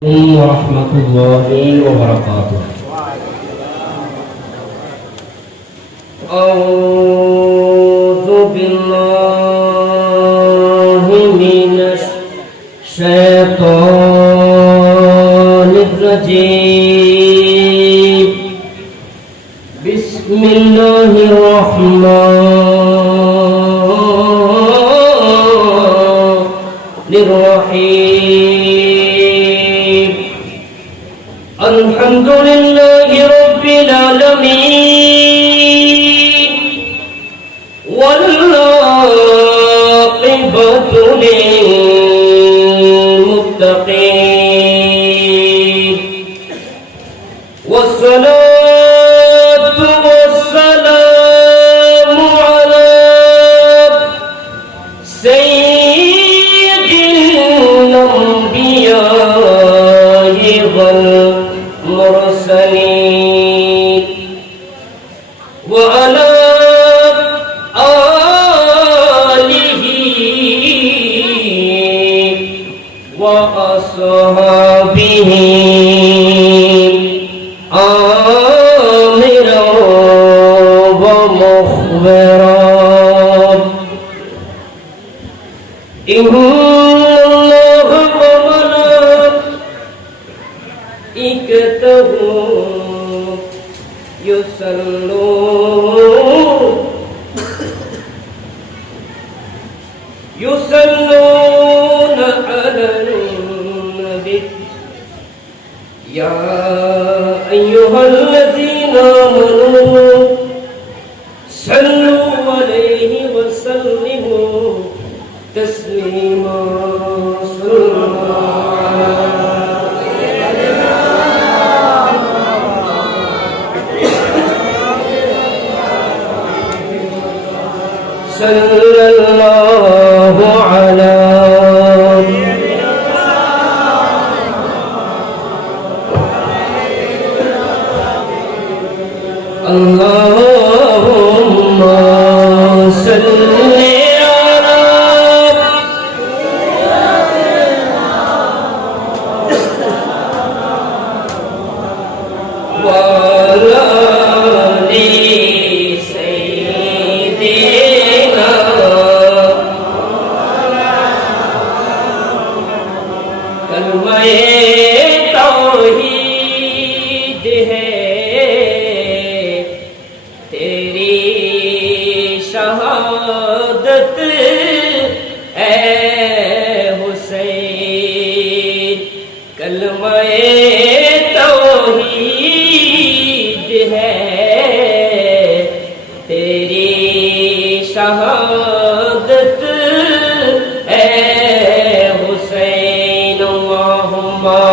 ورحمة الله وبركاته. أعوذ بالله من الشيطان الرجيم. بسم الله الرحمن الرحيم. الحمد لله رب العالمين والعاقبة للمتقين والصلاة والسلام على سيد الأنبياء والمرسلين وعلى آله وأصحابه آمرا ومخبرا. إن الله وملائكته يصلون على النبي يا أيها الذين آمنوا صلوا عليه وسلموا تسليما. صلى الله على اللهم صل على وعلى آل سيدنا. कलमा-ए तौहीद है तेरी शहादत ऐ हुसैन. कलमा-ए तौहीद है तेरी शहादत ऐ हुसैन. अल्लाहुम्मा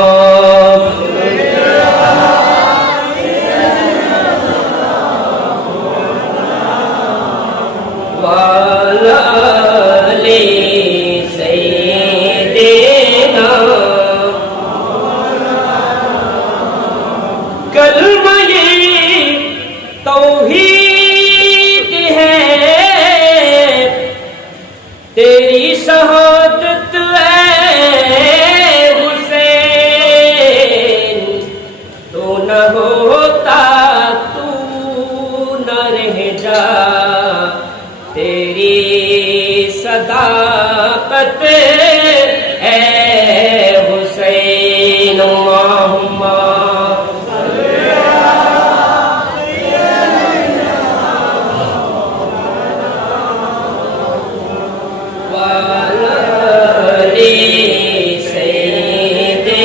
वाला ले सैयदना. कलमा-ए तौहीद है तेरी शहादत है हुसैन. तो न होता तू न रह जा तेरी सदाकत है हुसैन. अल्लाहुम्मा वाला ले सैयदना.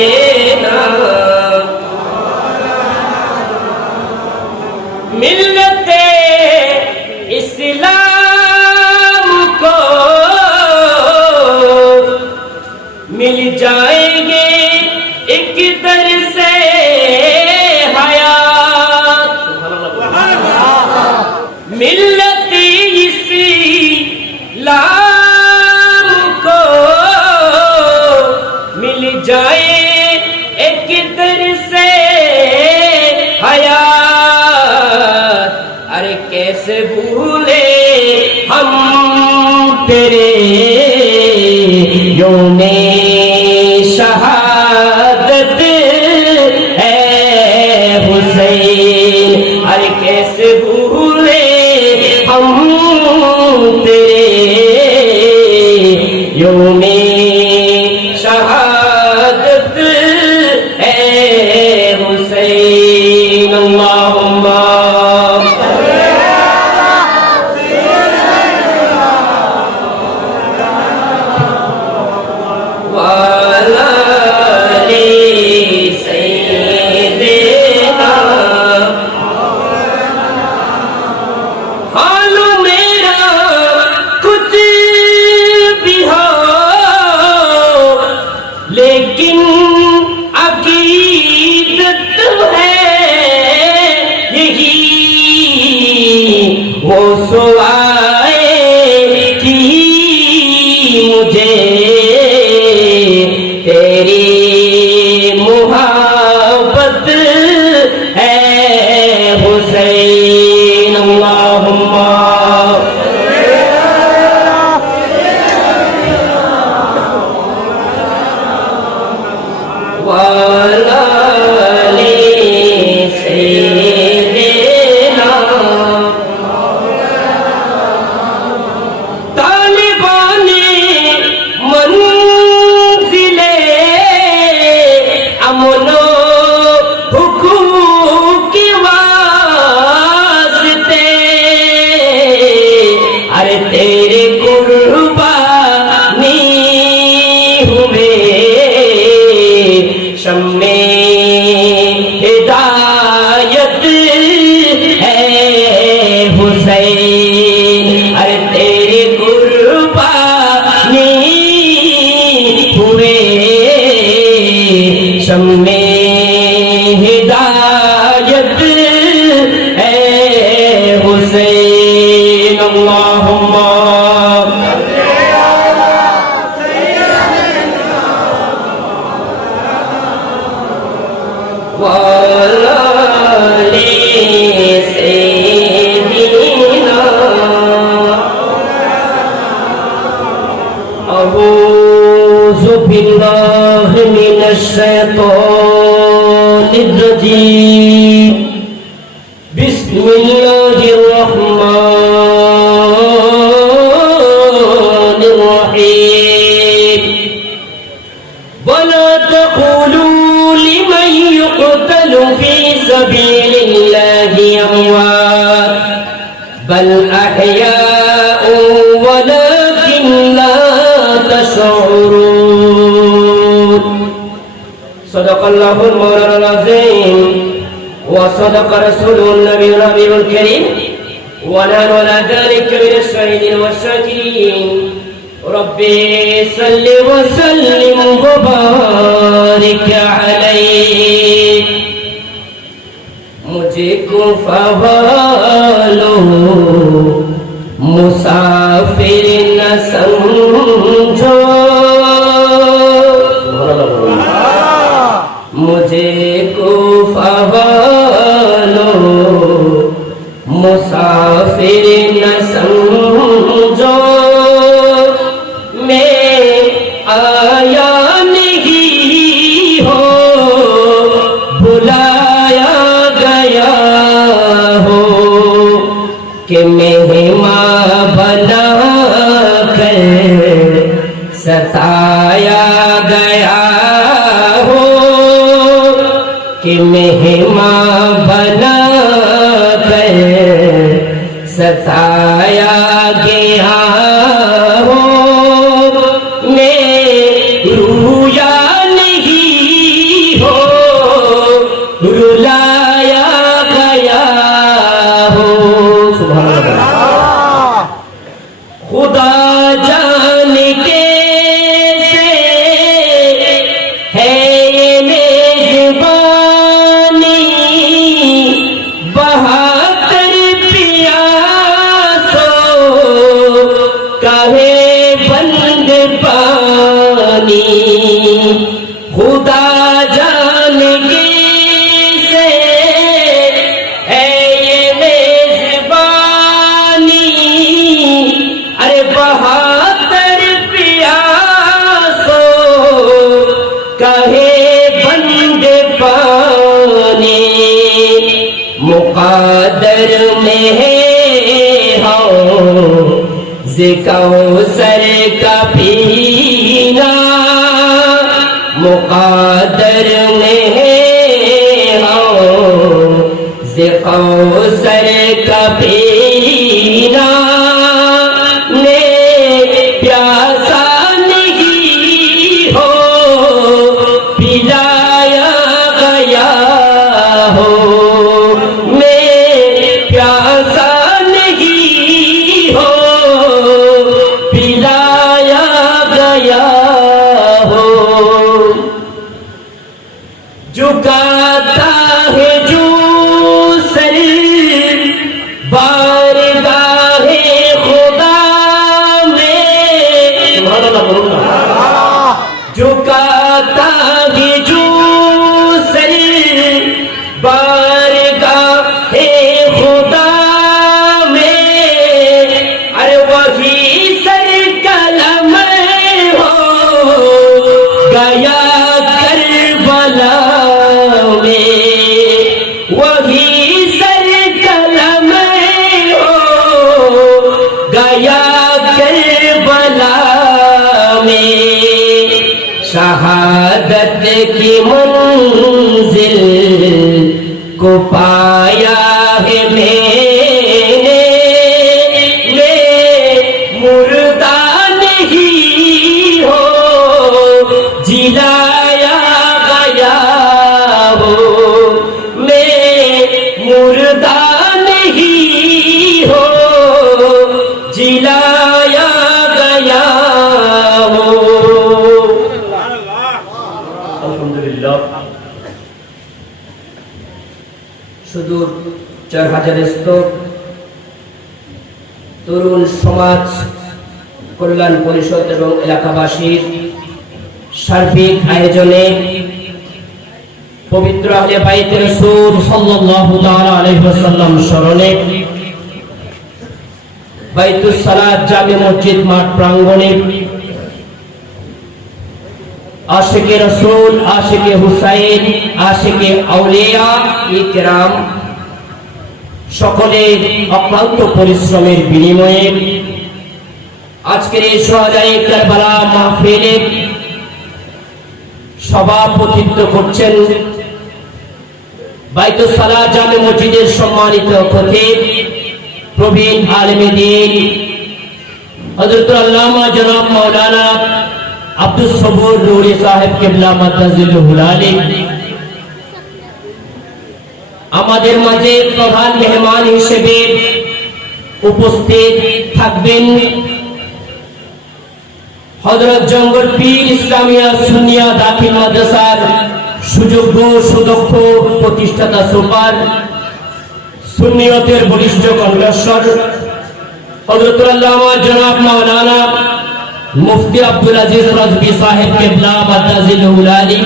मिल्लते इस्लाम को मिल जाएंगे एक दर से हयात. मिल्लते इस्लाम को मिल जाए एक दर से हयात. अरे कैसे भूले हम तेरे यौने शहादत वाला ले सैयदना तालिबाने मंजिले अमनो हुकूक के वास्ते अरे तेरे कुर्बानी हुए शम्मे हिदायत है हुसैन अरे तेरे कुर्बानी हुए शम्मे हिदायत है हुसैन अल्लाहुम्मा वाला ले सैयदना अऊज़ु बिल्लाहि मिनश शैतानिर रजीम बिस्मिल्लाहिर रहमानिर रहीम वला तक़ूलू लिमन युक़तलु फी सबीलिल्लाहि अमवात बल अहयाउ वलाकिन ला तशऊरून सदक़ल्लाहुल मौलाना अज़ीम व सदक़ रसूलुन नबियुल करीम व नहनु अला ज़ालिका मिनश शाहिदीन वश्शाकिरीन रब्बी सल्लि व सल्लिम व बारिक अलैहि मुझे कुफा वालों मुसाफिर न समझो मुझे कुफा वालों मुसाफिर न समझो मैं आया नहीं हो बुलाया गया हो कि मेहमान बना कर सताया गया हो कि मेहमान बना कर सताया गया हो मैं रूया नहीं हो रुलाया गया हो सुभान अल्लाह खुदा जान कैसे है ये मेज़बानी बहाकर प्यासों काहे बंद पानी खुदा जान कैसे है ये मेज़बानी अरे बहाकर प्यासों काहे बंद पानी मुक़द्दर में है ज़िकौसर का पीना मुक़द्दर में है ज़िकौसर का पीना ने प्यासा नहीं हो पिलाया गया हो मैं प्यासा नहीं हो पिलाया गया हो झुकाता है जो सर बारगाहे खुदा में झुकाता है जो सर बारगाहे खुदा में अरे वही सर कलम हो गया करबला तेरी मंजिल को पाया है मैंने, मैं मुर्दा नहीं हो जिलाया गया हो, मैं मुर्दा नहीं हो जिलाया गया हो। अल्हम्दुलिल्लाह। সুদূর 4000 স্তর তরুণ সমাজ কল্যাণ পরিষদ এবং এলাকাবাসীর সার্বিক আয়োজনে পবিত্র আহলে বাইতে রাসূল সাল্লাল্লাহু তাআলা আলাইহি ওয়াসাল্লাম স্মরণে বাইতুস সালাত জামে মসজিদ মাঠ প্রাঙ্গণে আশিকে রাসূল, আশিকে হুসাইন, আশিকে আউলিয়া ইকরাম সকলের অক্লান্ত পরিশ্রমের বিনিময়ে আজকের এই শুহাদায়ে কারবালা মাহফিলে সভাপতিত্ব করছেন বাইতুস সালাত জামে মসজিদের সম্মানিত খতিব প্রবীণ আলেমে দ্বীন হযরত আল্লামা জনাব মাওলানা আব্দুস সবুর নুরি সাহেব কিবলা মাদ্দাজিলুল আলী, আমাদের মাঝে প্রধান মেহমান হিসেবে উপস্থিত থাকবেন হযরত জঙ্গল পীর ইসলামিয়া সুন্নিয়া দাখিল মাদ্রাসার সুযোগ্য সুদক্ষ প্রতিষ্ঠাতা সুপার সুন্নিয়তের বলিষ্ঠ কণ্ঠস্বর হযরত আল্লামা জনাব মাওলানা মুফতি আব্দুল আজিজ রাজভী সাহেব কিবলা মাদ্দাজিলুল আলী।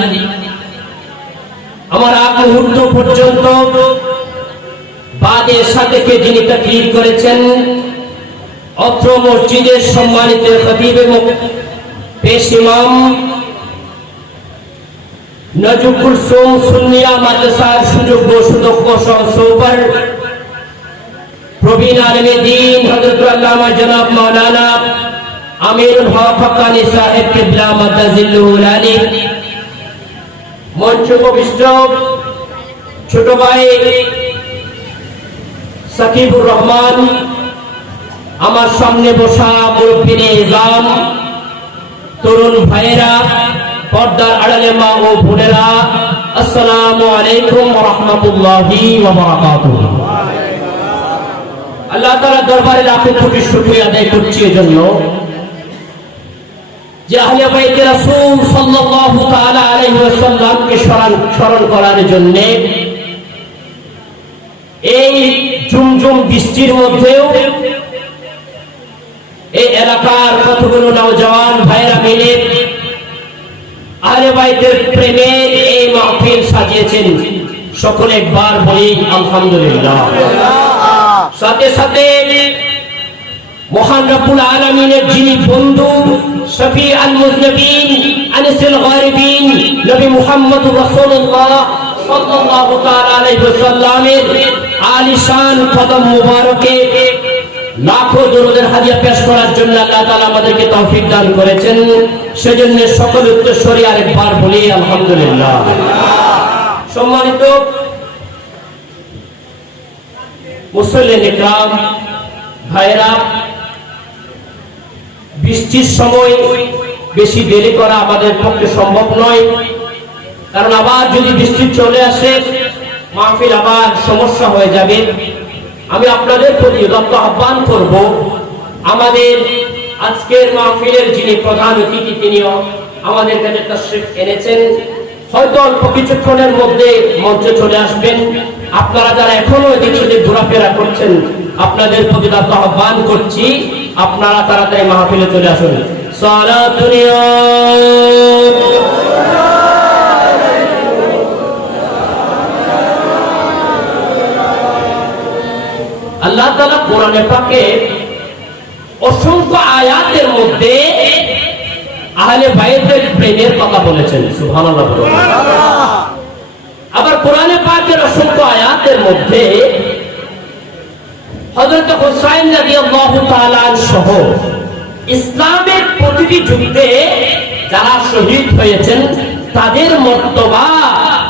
আমার আগ মুহূর্ত পর্যন্ত বাদের সাথে যিনি তাকরীর করেছেন অত্র মসজিদের সম্মানিত খতিব এবং পেশ ইমাম নজরুল কুলসুম সুন্নিয়া মাদ্রাসার সুযোগ্য সুদক্ষ সুপার প্রবীণ আলেমে দ্বীন হযরত আল্লামা জনাব মাওলানা আমিরুল হক হক্কানী সাহেব কিবলা মাদ্দাজিলুল আলী, মঞ্চ উপবিষ্ট ছোট ভাই সাকিবুর রহমান, আমার সামনে বসা মুরব্বিনে ইজাম, তরুণ ভাইয়েরা, পর্দার আড়ালে মা ও বোনেরা, আসসালামু আলাইকুম ওয়া রাহমাতুল্লাহি ওয়া বারাকাতুহু। আল্লাহ তাআলার দরবারে লাখো কোটি শুকরিয়া আদায় করছি এজন্য যে আহলে বাইতে রাসূল সাল্লাল্লাহু তাআলা আলাইহি ওয়াসাল্লামকে স্মরণ করার জন্য এই ঝুমঝুম বৃষ্টির মধ্যেও এই এলাকার কতগুলো নওজওয়ান ভাইরা মিলে আহলে বাইতের প্রেমের এই মাহফিল সাজিয়েছেন। সকলে একবার বলি আলহামদুলিল্লাহ। সাথে সাথে মহান রব্বুল আলামিনের যিনি বন্ধু শফি আল মুজনবিন আনিসুল গারিবিন নবী মুহাম্মদুর রাসূলুল্লাহ সাল্লাল্লাহু তাআলা আলাইহি ওয়াসাল্লামের আলিশান কদম মুবারকে লাখো দরুদের হাদিয়া পেশ করার জন্য আল্লাহ তাআলা আমাদেরকে তৌফিক দান করেছেন। সেজন্য সকল উত্তরস্বরী আরেকবার বলি আলহামদুলিল্লাহ। সম্মানিত মুসল্লিন ইকরাম ভাইরা, বৃষ্টির সময় বেশি দেরি করা আমাদের পক্ষে সম্ভব নয়, কারণ আবার যদি বৃষ্টি চলে আসে মাহফিল আবার সমস্যা হয়ে যাবে। আমি আপনাদের প্রতি উদাত্ত আহ্বান করব, আমাদের আজকের মাহফিলের যিনি প্রধান অতিথি তিনিও আমাদের কাছে তাশরীফ এনেছেন, হয়তো অল্প কিছুক্ষণের মধ্যে মঞ্চে চলে আসবেন। আপনারা যারা এখনো এদিক সেদিক ঘোরাফেরা করছেন আপনাদের প্রতি উদাত্ত আহ্বান করছি, আপনারা তাড়াতাড়ি মাহফিলে চলে আসুন। আল্লাহ তাআলা কোরআনে পাকে অসংখ্য আয়াতের মধ্যে আহলে বাইতের প্রেমের কথা বলেছেন, সুবহানাল্লাহ। আবার কোরআনে পাকের অসংখ্য আয়াতের মধ্যে হযরত হুসাইন রাদিয়াল্লাহু তাআলা সহ ইসলামের প্রতিটি যুদ্ধে যারা শহীদ হয়েছেন তাদের মর্তবা,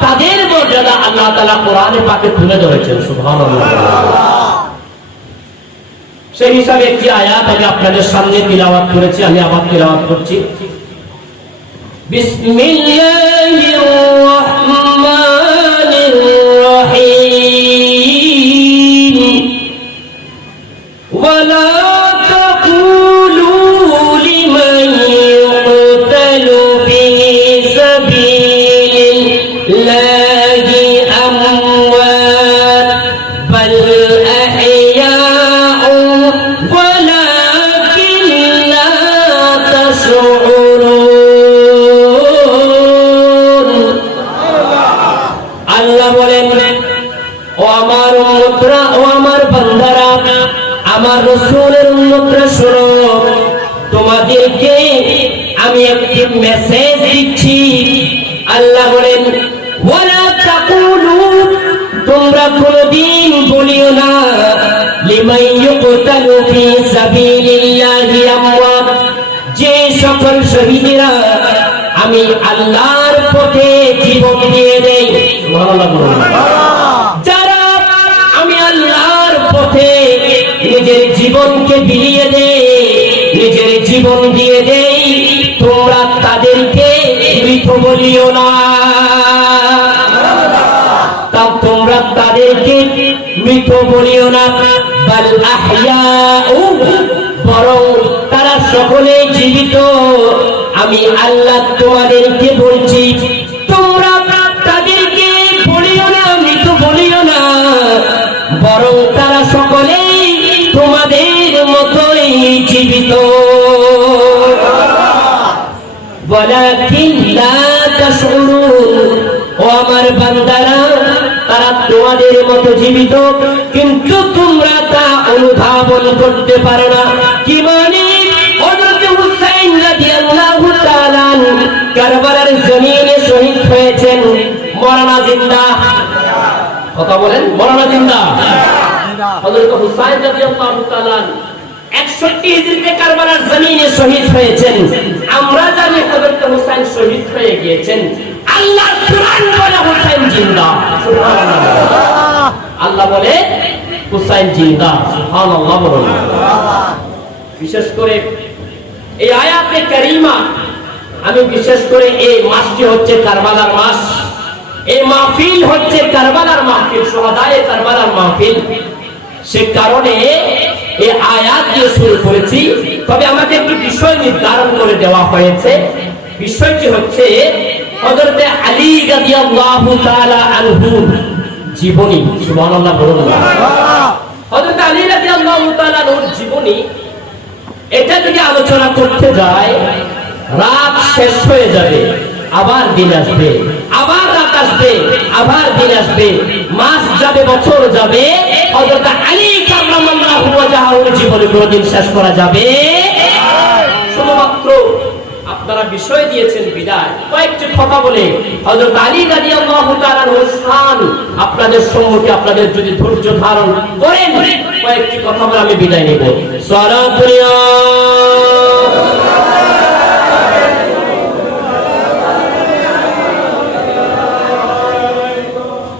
তাদের মর্যাদা আল্লাহ তাআলা কোরআনে পাকে তুলে ধরেছেন। সুবহানাল্লাহ। সেই হিসাবে একটি আয়াত আমি আপনাদের সামনে তিলাওয়াত করেছি, আমি আবার তিলাওয়াত করছি। বিসমিল্লাহির রাহমানির রহিম। ওয়ালা তাকুলু লিমান ইউকতালু ফি সাবিলিল্লাহি আমওয়াত বাল আহইয়াউ ওয়ালাকিন লা তাশউরুন। আল্লাহ বলেন, ও আমার উম্মতরা, ও আমার বান্দারা, আমার রাসূলের উম্মতরা শোনো, তোমাদেরকে আমি একটি মেসেজ দিচ্ছি। আল্লাহ বলেন, ওয়ালা তাকুলু, তোমরা কোনদিন বলিও না, লিমান ইউকতালু ফি সাবিলিল্লাহি আমওয়াত, যে সকল শহীদেরা আমি আল্লাহর পথে জীবন দিয়ে দেই। সুবহানাল্লাহ বলুন। যারা আমি আল্লাহর পথে নিজের জীবনকে বিলিয়ে দেই, নিজের জীবন দিয়ে দেই, তোমরা তাদেরকে মৃত বলিও না। তা তোমরা তাদেরকে মৃত বলিও না, বাল আহইয়াউ, বরং তারা সকলেই জীবিত। আমি আল্লাহ তোমাদেরকে বলছি, তোমরা তাদেরকে বলিও না, মৃত বলিও না, বরং তারা সকলেই তোমাদের মতোই জীবিত। ওয়ালাকিন লা তাশউরুন, ও আমার বান্দারা, তারা তোমাদের মতো জীবিত, কিন্তু তোমরা তা অনুধাবন করতে পারো না। কি মানে? হযরত হুসাইন রাদিয়াল্লাহু তাআলা কারবালার জমিনে শহীদ হয়েছেন, মরানা জিন্দা। কথা বলেন, মরানা জিন্দা। হযরত হুসাইন রাদিয়াল্লাহু তাআলা 61 হিজরিতে কারবালার জমিনে শহীদ হয়েছেন। আমরা জানি হযরত হুসাইন শহীদ হয়ে গিয়েছেন, আল্লাহ কুরআন বলে হুসাইন জিন্দা। সুবহানাল্লাহ। আল্লাহ বলে হুসাইন জিন্দা। সুবহানাল্লাহ বলুন। বিশেষ করে এই আয়াতে কারীমা, আমি বিশেষ করে এই মাসটি হচ্ছে কারবালার মাস, এই মাহফিল হচ্ছে কারবালার মাহফিল, শুহাদায়ে কারবালার মাহফিল। সে কারণে এই আয়াত দিয়ে শুরু করেছি। তবে আমাকে একটি বিষয় নির্ধারণ করে দেওয়া হয়েছে। বিষয়টি হচ্ছে হযরত আলী রাদিয়াল্লাহু তাআলা আনহু জীবনী। সুবহানাল্লাহ বলুন। হযরত আলী রাদিয়াল্লাহু তাআলা আনহুর জীবনী, এটা যদি আলোচনা করতে যায়, রাত শেষ হয়ে যাবে, আবার দিন আসবে, আবার রাত আসবে, আবার দিন আসবে, মাস যাবে, বছর যাবে, হযরত আলী কাররামাল্লাহু ওয়াজহাহুর জীবনে কোনদিন শেষ করা যাবে? শুধুমাত্র আপনারা বিষয় দিয়েছেন বিদায়, কয়েকটি কথা বলে হযরত আলী রাদিয়াল্লাহু তাআলার শান আপনাদের সম্মুখে, আপনাদের যদি ধৈর্য ধারণ করেন, কয়েকটি কথা বলে আমি বিদায় নেব। সালাতুল্লাহ।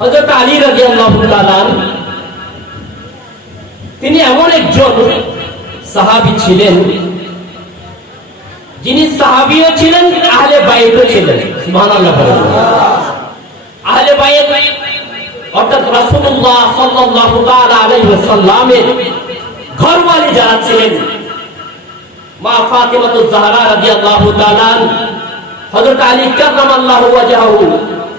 হযরত আলী রাদিয়াল্লাহু তাআলা তিনি এমন একজন সাহাবী ছিলেন, যিনি সাহাবীও ছিলেন, আহলে বাইতও ছিলেন। সুবহানাল্লাহ। আহলে বাইত অর্থাৎ রাসূলুল্লাহ সাল্লাল্লাহু তাআলা আলাইহি ওয়াসাল্লামের ঘরওয়ালি যারা ছিলেন, মা ফাতিমাতুজ জাহরা রাদিয়াল্লাহু তাআলা, হযরত আলী কাররামাল্লাহু ওয়াজহাহু,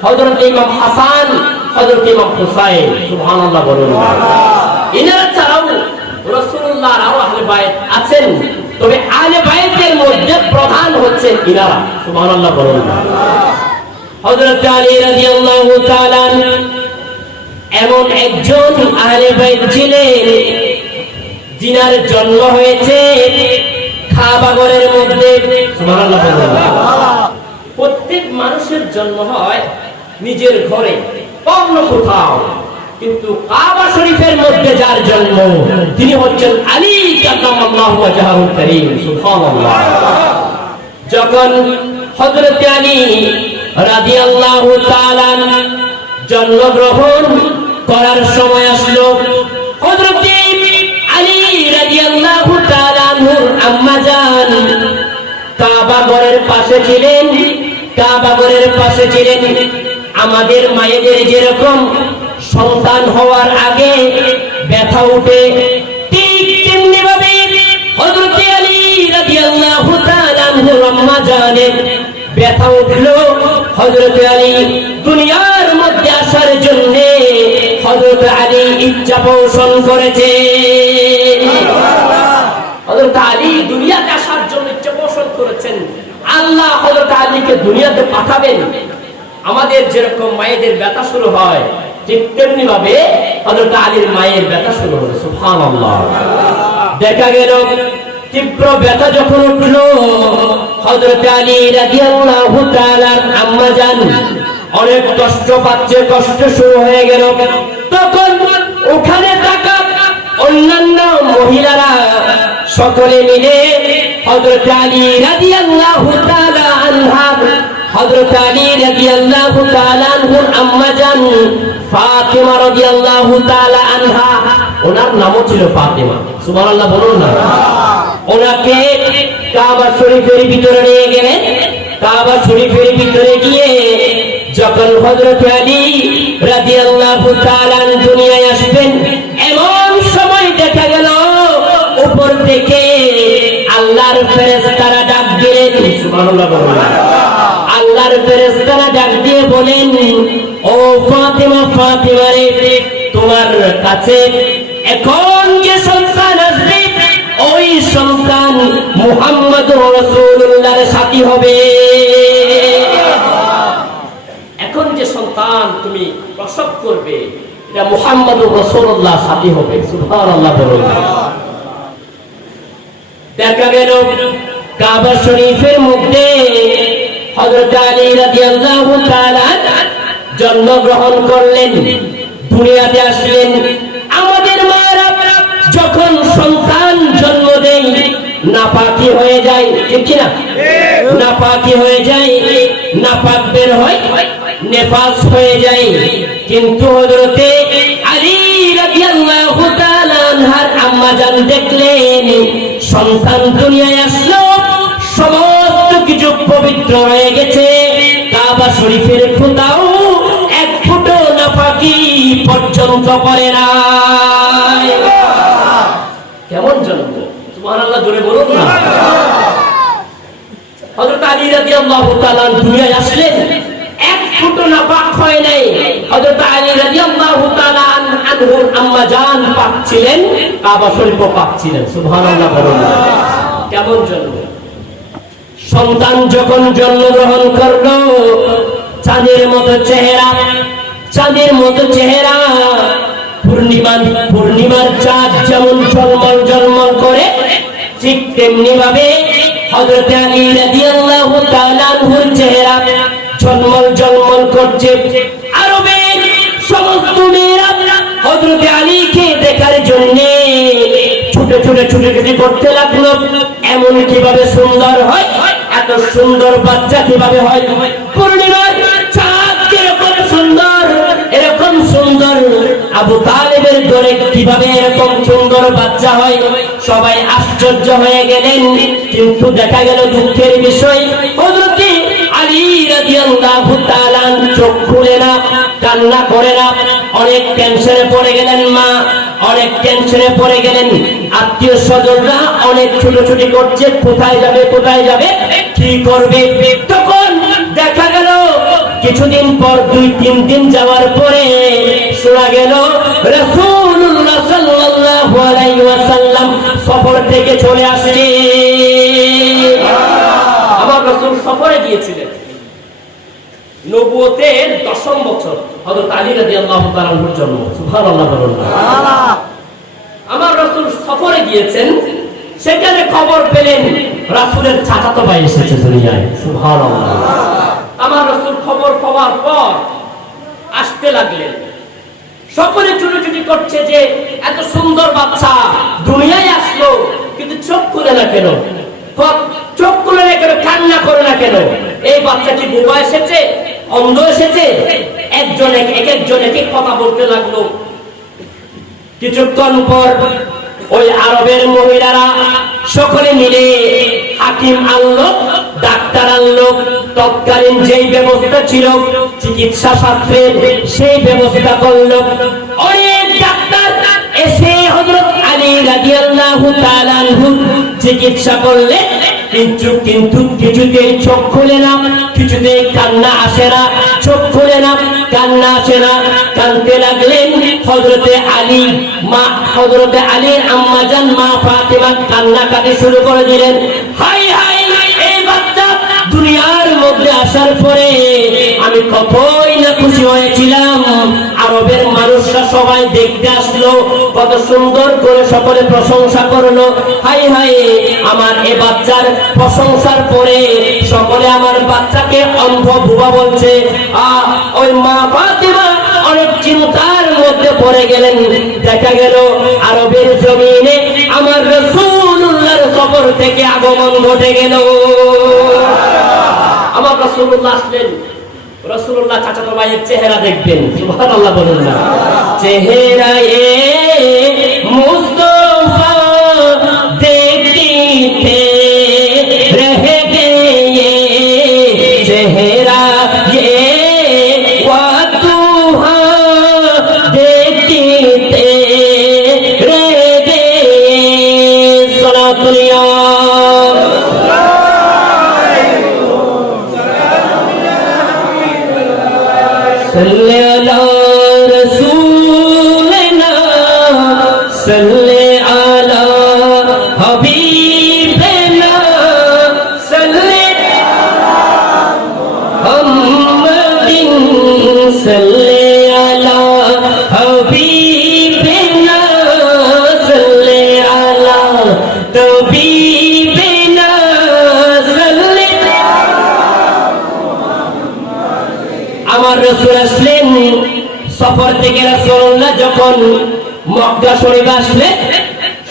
হযরত ইমাম হাসান, হযরত ইমাম হুসাইন। সুবহানাল্লাহ বলুন। ইনারা ছাড়াও রাসূলুল্লাহর আরো আহলে বাইত আছেন, তবে আহলে বাইতের মধ্যে প্রধান হচ্ছেন ইনারা। সুবহানাল্লাহ বলুন। হযরত আলী রাদিয়াল্লাহু তাআলা এমন একজন আহলে বাইত ছিলেন, যিনার জন্ম হয়েছে কাবা ঘরের মধ্যে। সুবহানাল্লাহ বলুন। প্রত্যেক মানুষের জন্ম হয় নিজের ঘরে, অন্য কোথাও, কিন্তু কাবা শরীফের মধ্যে যার জন্ম, তিনি হচ্ছেন আলী কাররামাল্লাহু ওয়াজহাহুল কারীম। সুবহানাল্লাহ। যখন হযরত আলী রাদিয়াল্লাহু তাআলা জন্মগ্রহণ করার সময় আসলো। হযরত আলী রাদিয়াল্লাহু তাআলা আনহুর আম্মা জান কাবা ঘরের পাশে ছিলেন। কাবা ঘরের পাশে ছিলেন। আমাদের মায়েদের যেরকম সন্তান হওয়ার আগে ব্যথা উঠে, ঠিক তেমনি ভাবে হযরত আলী রাদিয়াল্লাহু তাআলা আনহুর আম্মা জানের ব্যথা উঠলো। হযরত আলী দুনিয়ার মধ্যে আসার জন্য হযরত আলী ইচ্ছা পোষণ করেছে। হযরত আলী দুনিয়াতে আসার জন্য ইচ্ছা পোষণ করেছেন। আল্লাহ হযরত আলীকে দুনিয়াতে পাঠাবেন। আমাদের যেরকম মায়েদের ব্যথা শুরু হয়, ঠিক তেমনি ভাবে হযরত আলীর মায়ের ব্যথা শুরু হলো। সুবহানাল্লাহ। দেখা গেল তীব্র ব্যথা যখন উঠলো, হযরত আলী রাদিয়াল্লাহু তাআলা আম্মা জান অনেক কষ্ট পাচ্ছে, কষ্ট শুরু হয়ে গেল। তখন ওখানে থাকা অন্যান্য মহিলারা সকলে মিলে হযরত আলী রাদিয়াল্লাহু তাআলা আনহা, হযরত আলী রাদিয়াল্লাহু তাআলা আনহুর আম্মা জান ফাতিমা রাদিয়াল্লাহু তাআলা আনহা, ওনার নামও ছিল ফাতিমা। সুবহানাল্লাহ বলুন না। ওনাকে কাবা শরীফের ভিতরে নিয়ে গেলেন। কাবা শরীফের ভিতরে গিয়ে যখন হযরত আলী রাদিয়াল্লাহু তাআলা দুনিয়ায় আসবেন, এমন সময় দেখা গেল উপর থেকে আল্লাহর ফেরেশতারা ডাক দিলেন। সুবহানাল্লাহ বলুন। আল্লাহর ফেরেশতারা ডাক দিয়ে বলেন, ও ফাতিমা, ফাতিমা রে, তোমার কাছে এখন যে সন্তান আসবে, ওই সন্তান মুহাম্মদুর রাসূলুল্লাহর সাথী হবে। এখন যে সন্তান তুমি প্রসব করবে, এটা মুহাম্মদুর রাসূলুল্লাহর সাথী হবে। সুবহানাল্লাহ বলুন। দেখা গেল কাবা শরীফের মধ্যে হযরত আলী রাদিয়াল্লাহু তাআলা জন্মগ্রহণ করলেন, দুনিয়াতে আসলেন। আমাদের মায়েরা যখন সন্তান জন্ম দেয় নাপাকি হয়ে যায়, ঠিক কি না? নাপাকি হয়ে যায়, নাপাক বের হয়, নেফাস হয়ে যায়। কিন্তু হযরতে আলী রাদিয়াল্লাহু তাআলা আনহার আম্মা জান দেখলেন সন্তান দুনিয়ায় আসলো, সমস্ত কিছু পবিত্র হয়ে গেছে। কাবা শরীফের খোদাও এক ফুটো নাপাকি পর্যন্ত করে না। কেমন জন্ম? সুবহানাল্লাহ জোরে বলুন না। হযরত আলী রাদিয়াল্লাহু তাআলা দুনিয়ায় আসলেন, এক ফুটো নাপাক হয় নাই। হযরত আলী রাদিয়াল্লাহু তাআলা আনহুর আম্মা জান পাক ছিলেন, কাবা শরীফও পাক ছিলেন। সুবহানাল্লাহ বলুন। কেমন জন্ম? সন্তান যখন জন্মগ্রহণ করলো, চাঁদের মতো চেহারা, চাঁদের মতো চেহারা। পূর্ণিমার চাঁদ যেমন ঝলমল ঝলমল করে, ঠিক তেমনি ভাবে হযরত আলী রাদিয়াল্লাহু তাআলা আনহুর চেহারা ঝলমল ঝলমল করছে। আরবের সমস্ত মেয়েরা হযরত আলীকে দেখার জন্য ছুটে ছুটে ছুটে করতে লাগলো। এমন কিভাবে সুন্দর হয়, এত সুন্দর বাচ্চা কিভাবে হয়, পূর্ণিমার চাঁদ কিরকম সুন্দর, এরকম সুন্দর আবু তালেবের ঘরে কিভাবে এরকম সুন্দর বাচ্চা হয়। সবাই আশ্চর্য হয়ে গেলেন। কিন্তু দেখা গেল দুঃখের বিষয়, হযরত আলী রাদিয়াল্লাহু তাআলা চোখ খুলে না, কান্না করে না। অনেক টেনশনে পড়ে গেলেন মা, অনেক টেনশনে পড়ে গেলেন। আত্মীয় স্বজনরা অনেক ছুটোছুটি করছে, কোথায় যাবে, কোথায় যাবে, কি করবে। তখন দেখা গেল কিছুদিন পর, 2-3 দিন যাওয়ার পরে শোনা গেল রাসূলুল্লাহ সাল্লাল্লাহু আলাইহি ওয়াসাল্লাম সফর থেকে চলে আসছে। আমার রাসূল সফরে গিয়েছিলেন। নবুয়তের 10ম বছর হযরত আলী রাদিয়াল্লাহু তাআলার জন্ম। সুবহানাল্লাহ বলুন। আমার রাসূল সফরে গিয়েছেন, সেখানে খবর পেলেন রাসূলের চাচাতো ভাই এসেছে দুনিয়ায়। সুবহানাল্লাহ। আমার রাসূল খবর পাওয়ার পর আসতে লাগলেন। সকলে ছুটোছুটি করছে যে এত সুন্দর বাচ্চা দুনিয়ায় আসলো, কিন্তু চোখ খুলে না কেন, চোখ খুলে না কেন, কান্না করে না কেন? এই বাচ্চা কি বোবা এসেছে অন্ধ এসেছে, একজন এক একজন এক এক কথা বলতে লাগলো। কিছুক্ষণ পর ওই আরবের মহিলারা সকলে মিলে হাকিম আনলো, ডাক্তার আনলো। তৎকালীন যেই ব্যবস্থা ছিল চিকিৎসা শাস্ত্রের, সেই ব্যবস্থা করলো। অনেক ডাক্তার এসে হযরত আলী রাদিয়াল্লাহু তাআলা আনহু চিকিৎসা করলে, কিন্তু কিছুতেই চোখ খুলে না, কিছুতেই কান্না আসে না, চোখ খুলে না, কান্না আসে না। কাঁদতে লাগলেন। হযরতে আলীর আম্মা জান মা ফাতেমা কান্নাকাটি শুরু করে দিলেন। হাই হাই, এই বাচ্চা দুনিয়ার মধ্যে আসার পরে আমি কতই না খুশি হয়েছিলাম। আরবের মানুষরা সবাই দেখতে আসলো, কত সুন্দর করে সকলে প্রশংসা করলো। হাই হাই, আমার এ বাচ্চার প্রশংসার পরে সকলে আমার বাচ্চাকে অন্ধ বুবা বলছে। ওই মা ফাতেমা অনেক চিন্তার মধ্যে পড়ে গেলেন। দেখা গেল আরবের জমিনে আমার রাসূলুল্লাহর কবর থেকে আগমন ঘটে গেল। আমার রাসূলুল্লাহ আসলেন। রাসূলুল্লাহ চাচাতো ভাইয়ের চেহারা দেখবেন, সুবহানাল্লাহ বলুন না। চেহারায়ে মুস্তাফা দেখতে রহ গয়ে, চেহারা ये वातुहा देखते रह गए। सलातुल्लाह सल्ले अला रसूलना, सल्ले अला हबीबना, सल्ले मुहम्मदिन, सल्ले अला हबीबना, सल्ले अला तबीबना, सल्ले। আমার রাসূল আসলেন। সফর থেকে রাসূলুল্লাহ যখন মক্কা শরীফে আসলেন,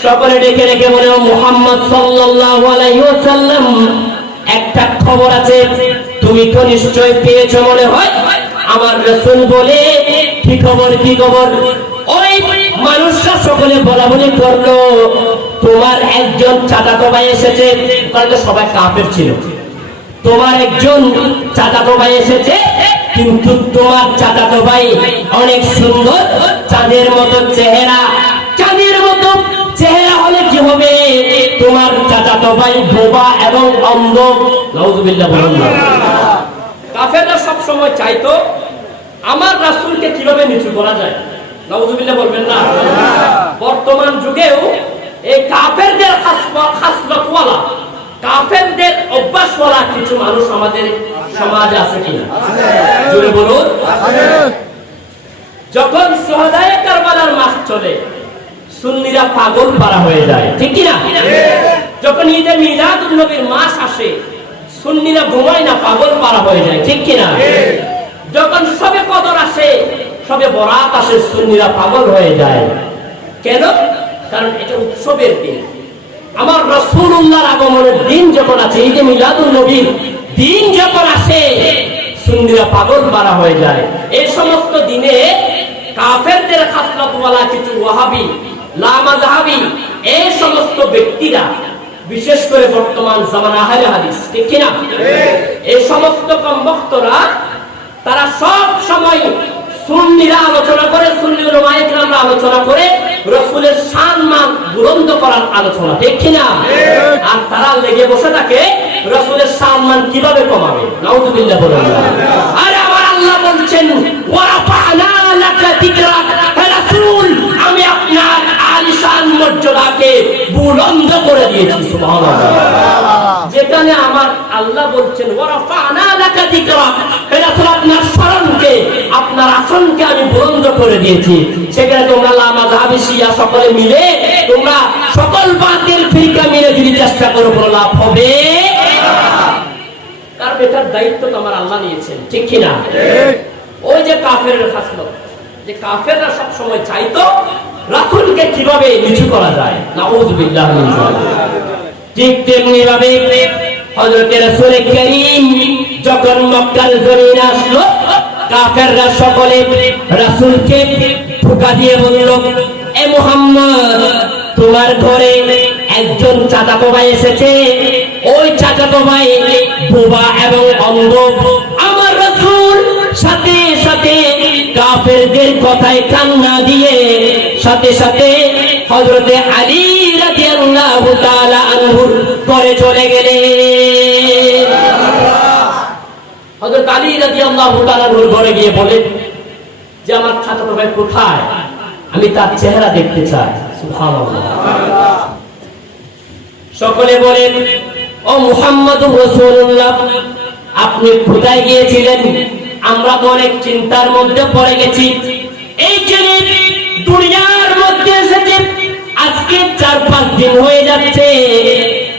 সকলে ডেকে ডেকে বলে, ও মুহাম্মদ সাল্লাল্লাহু আলাইহি ওয়াসাল্লাম, একটা খবর আছে, তুমি তো নিশ্চয় পেয়েছো মনে হয়। আমার রাসূল বলে, কি খবর কি খবর? ওই মানুষরা সকলে বলা বলি করলো, তোমার একজন চাচাতো ভাই এসেছে। কারণ সবাই কাফের ছিল। তোমার একজন চাচাতো ভাই এসেছে, কিন্তু তোমার চাচাতো ভাই অনেক সুন্দর, চাঁদের মতো চেহারা। চাঁদের মতো চেহারা হলে কি হবে? তোমার চাচাতো ভাই বোবা এবং অন্ধ। নাউযুবিল্লাহ বলুন না। কাফেররা সব সময় চাইতো আমার রাসূলকে কিভাবে নিচু করা যায়। নাউযুবিল্লাহ বলবেন না। বর্তমান যুগেও এই কাফেরদের খাসলতওয়ালা, কাফেরদের অভ্যাসওয়ালা কিছু মানুষ আমাদের সমাজে আছে কিনা? জোরে বলুন। যখন শুহাদায়ে কারবালার মাস চলে, সুন্নিরা পাগল পারা হয়ে যায়, ঠিক কিনা? যখন ঈদে মিলাদুন নবীর মাস আসে, সুন্নিরা ঘুমায় না, পাগল পারা হয়ে যায়, ঠিক কিনা? যখন শবে কদর আসে, শবে বরাত আসে, সুন্নিরা পাগল হয়ে যায়। কেন? কারণ এটা উৎসবের দিন। আমার রাসূলুল্লাহর আগমনের দিন যখন আছে, ঈদে মিলাদুন নবীর দিন যখন আসে, সুন্নিরা পাগল পারা হয়ে যায়। এই সমস্ত দিনে কাফেরদের খাসলতওয়ালা কিছু ওয়াহাবি, লামাযহাবি, এই সমস্ত ব্যক্তিরা, বিশেষ করে বর্তমান জামানা আহলে হাদিস, ঠিক কিনা? এই সমস্ত কমবক্তরা, তারা সব সময় সুন্নিরা আলোচনা করে, সুন্নি উলামায়ে কেরামরা আলোচনা করে রাসূলের সম্মান বুলন্দ করার আলোচনা, ঠিক কিনা? আর তারা লেগে বসে থাকে রাসূলের সম্মান কিভাবে কমাবে। নাউযুবিল্লাহ বলুন। আরে আমার আল্লাহ বলছেন, ওয়া রাফা'না লাকা যিকরাক, হে রাসূল, আমি আপনার আলিশান মর্যাদাকে বুলন্দ করে দিয়েছি। সুবহানাল্লাহ। যেখানে আমার আল্লাহ বলছেন, ওয়া রাফা'না লাকা যিকরাক, হে রাসূল, আপনার স্মরণকে, আপনার আসনকে আমি বুলন্দ করে দিয়েছি, সেখানে তোমরা লামাযহাবি শিয়া সকলে মিলে, তোমরা সকল বাতিল ফিরকা মিলে যদি চেষ্টা করো, কোনো লাভ হবে? কারণ এটার দায়িত্ব তো আমার আল্লাহ নিয়েছেন, ঠিক কিনা? ওই যে কাফেরের খাসলত, যে কাফেররা সব সময় চাইতো রাসূলকে কিভাবে নিচু করা যায়। নাউযুবিল্লাহ মিন যালিক। ঠিক তেমনি ভাবে হযরত রাসূল করিম যখন মক্কার জমিনে আসলো, কাফেররা সকলে রাসূলকে ধোঁকা দিয়ে বলল, এ মুহাম্মদ, তোমার ঘরে একজন চাচাতো ভাই এসেছে। ওই চাচাতো ভাই বোবা এবং অন্ধ। আমার রাসূল সাথে সাথে কাফেরদের কথায় কান না দিয়ে সাথে সাথে হযরতে আলী রাদিয়াল্লাহু তাআলা আনহুর ঘরে চলে গেলেন। হযরত আলী রাদিয়াল্লাহু তাআলা আনহুর ঘরে গিয়ে বলেন যে আমার চাচাতো ভাই কোথায়, আমি তার চেহারা দেখতে চাই। সুবহানাল্লাহ। সকলে বলেন, ও মুহাম্মদুর রাসূলুল্লাহ, আপনি কোথায় গিয়েছিলেন? আমরা তো অনেক চিন্তার মধ্যে পড়ে গেছি। এই ছেলে দুনিয়ার মধ্যে এসেছে আজকে 4-5 দিন হয়ে যাচ্ছে,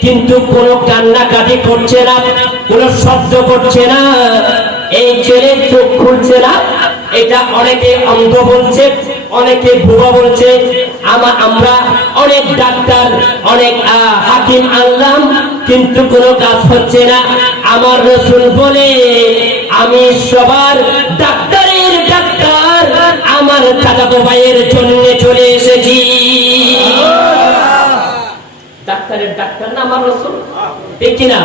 কিন্তু কোনো কান্নাকাটি করছে না, কোনো শব্দ করছে না। এই ছেলে চোখ খুলছে না। এটা অনেকে অন্ধ বলছে, অনেকে বোবা বলছে। আমরা অনেক ডাক্তার, অনেক হাকিম আনলাম, কিন্তু কোনো কাজ হচ্ছে না। আমার রাসূল বলে, আমি সবার ডাক্তারের ডাক্তার, আমার চাচাতো ভাইয়ের জন্য চলে এসেছি। ডাক্তারের ডাক্তার না আমার রাসূল, ঠিক কিনা?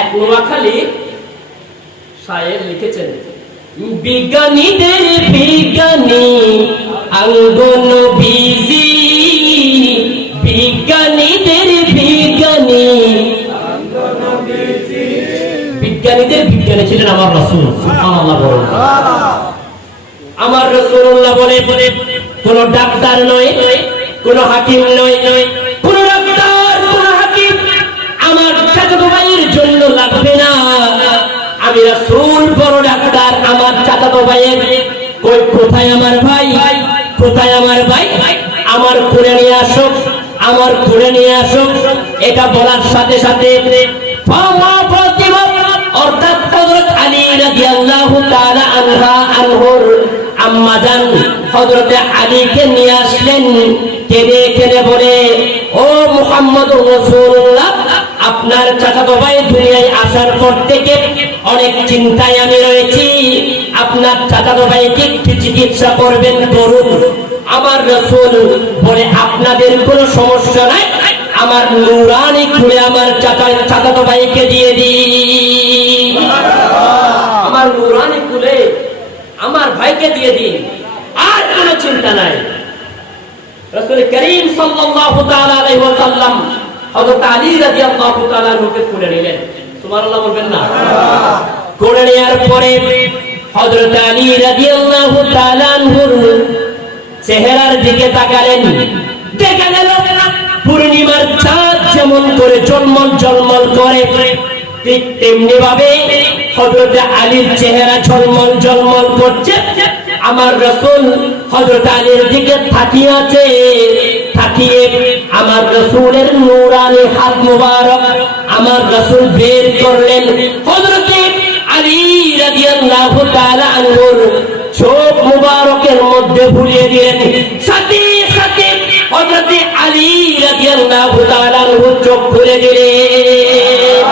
এক নোয়াখালী শায়ের লিখেছেন, বিজ্ঞানীদের বিজ্ঞানী আঙ্গন বিজি, বিজ্ঞানীদের বিজ্ঞানী আঙ্গন বিজি। বিজ্ঞানীদের বিজ্ঞানী ছিলেন আমার রাসূল। সুবহানাল্লাহ বলেন। আমার রাসূলুল্লাহ বলে, কোন ডাক্তার নয়, কোন হাকিম নয়, কোন ডাক্তার, কোন হাকিম আমার চাচাতো ভাইয়ের জন্য লাগবে না। আমি রাসূল বড় ডাক্তার, আমার চাচাতো ভাইয়ের। কোথায় আমার ভাই, কোথায় আমার ভাই? আমার কোলে নিয়ে আসো, আমার কোলে নিয়ে আসো। এটা বলার সাথে সাথে ফাতিমা অর্থাৎ হযরত আলী রাদিয়াল্লাহু তাআলা আনহুর আম্মা জান হযরতে আলীকে নিয়ে আসলেন। কেঁদে কেঁদে বলে, ও মুহাম্মদুর রাসূলুল্লাহ, আপনার চাচাতো ভাই দুনিয়ায় আসার পর থেকে অনেক চিন্তায় আমি রয়েছি। আপনার চাচাতো ভাইকে একটু চিকিৎসা করবেন, করুন। আমার রাসূল বলে, আপনাদের কোনো সমস্যা নাই, আমার নূরানি খুলে আমার চাচাতো ভাইকে দিয়ে দিন। আমার নূরানি খুলে আমার ভাইকে দিয়ে দিন, আর কোনো চিন্তা নাই। রাসূল করিম সাল্লাল্লাহু তাআলা আলাইহি ওয়াসাল্লাম হযরত আলী রাদিয়াল্লাহু তাআলা আনহুকে কোলে নিলেন। সুবহানাল্লাহ বলবেন না? কোলে নেওয়ার পরে হযরত আলী রাদিয়াল্লাহু তাআলা আনহুর চেহারার দিকে তাকালেন। দেখা গেল পূর্ণিমার চাঁদ যেমন করে ঝলমল ঝলমল করে, ঠিক তেমনি ভাবে হযরত আলীর চেহারা ঝলমল ঝলমল করছে। আমার রাসূল হযরত আলীর দিকে তাকিয়ে আছে। তাকিয়ে আমার রাসূলের নূরানি হাত মুবারক আমার রাসূল বের করলেন। হযরত আলী রাদিয়াল্লাহু তাআলা আনহুর চোখ মুবারকের মধ্যে বুলিয়ে দিলেন। সাথে সাথে হযরত আলী রাদিয়াল্লাহু তাআলা আনহু চোখ খুলে দিলেন।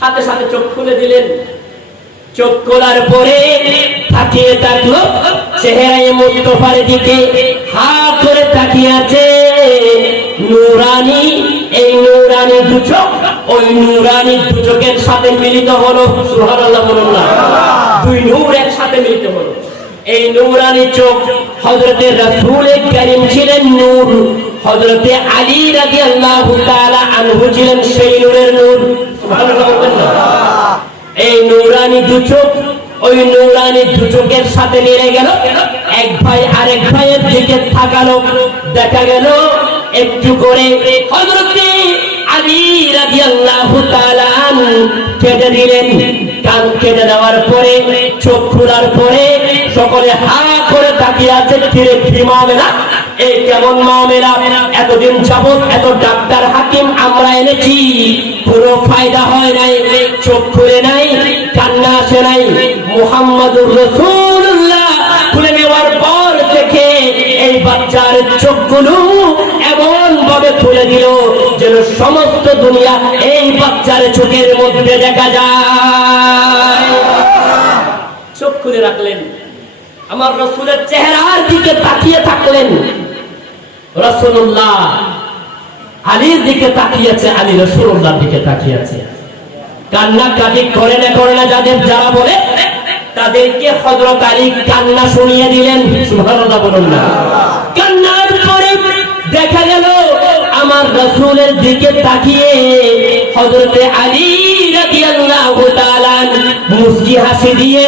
সাথে সাথে চোখ খুলে দিলেন। চোখ খোলার পরে তাকিয়ে থাকলো চেহারায় মুস্তাফার দিকে, হাত ধরে তাকিয়ে আছে। নূরানি, এই নূরানি দু চোখ ওই নূরানি দু চোখের সাথে মিলিত হলো। সুবহানাল্লাহ বলুন না? দুই নূর একসাথে মিলিত হলো। এই নূরানি চোখ হযরতে রাসূল করিম ছিলেন নূর, হযরতে আলী রাদিয়াল্লাহু তাআলা আনহু ছিলেন সেই নূরের নূর। সুবহানাল্লাহ বলবেন না? এই নূরানি দু চোখ ওই নূরানি দু চোখের সাথে মিলে গেল। এক ভাই আরেক ভাইয়ের দিকে তাকালো। দেখা গেল একটু করে হযরতে আলী রাদিয়াল্লাহু তাআলা কেঁদে দিলেন। কান কেটে দেওয়ার পরে চোখ খোলার পরে সকলে হা করে তাকিয়ে আছে। ফিরে কি মামলা, এই কেমন মামলা? এতদিন যাবত এত ডাক্তার হাকিম আমরা এনেছি, কোনো ফায়দা হয় নাই, চোখ খুলে নাই, কান্না আসে নাই। মুহাম্মাদুর রাসূলুল্লাহ খুলে নেওয়ার পর থেকে এই বাচ্চার চোখগুলো এমন ভাবে করে খুলে দিল, যেন সমস্ত দুনিয়া এই বাচ্চার চোখের মধ্যে দেখা যায়। চোখ খুলে রাখলেন, আমার রাসূলের চেহারার দিকে তাকিয়ে থাকলেন। রাসূলুল্লাহ আলীর দিকে তাকিয়েছে, আলী রাসূলুল্লাহর দিকে তাকিয়েছে। কান্নাকাটি করে না যাদের যারা বলে তাদেরকে হযরত আলী কান্না শুনিয়ে দিলেন। সুবহানাল্লাহ বলুন না। কান্নার পরে দেখা গেল আমার রাসূলের দিকে তাকিয়ে হযরত আলী রাদিয়াল্লাহু তাআলা মুস্কি হাসি দিয়ে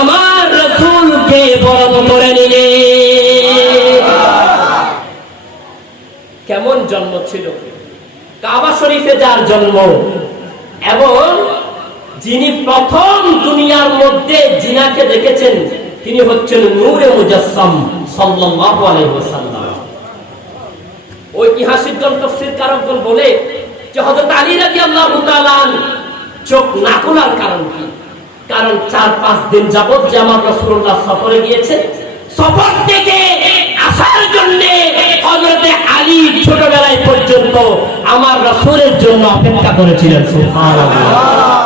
আমার রাসূলকে বরণ করে নিলেন। কেমন জন্ম ছিল, কাবা শরীফে যার জন্ম, এবং যিনি প্রথম দুনিয়ার মধ্যে জিনাকে দেখেছেন তিনি হচ্ছেন নূরে মুজাসসাম সাল্লাল্লাহু আলাইহি ওয়াসাল্লাম। ঐতিহাসিকগণ তাফসীরকারকগণ বলে যে হযরত আলী রাদিয়াল্লাহু তাআলা চোখ না খোলার কারণ কি? কারণ 4-5 দিন যাবত যে আমার রাসূলুল্লাহ সফরে গিয়েছেন, সফর থেকে আসার জন্য হযরত আলী ছোটবেলায় পর্যন্ত আমার রাসূলের জন্য অপেক্ষা করেছিলেন। সুবহানাল্লাহ।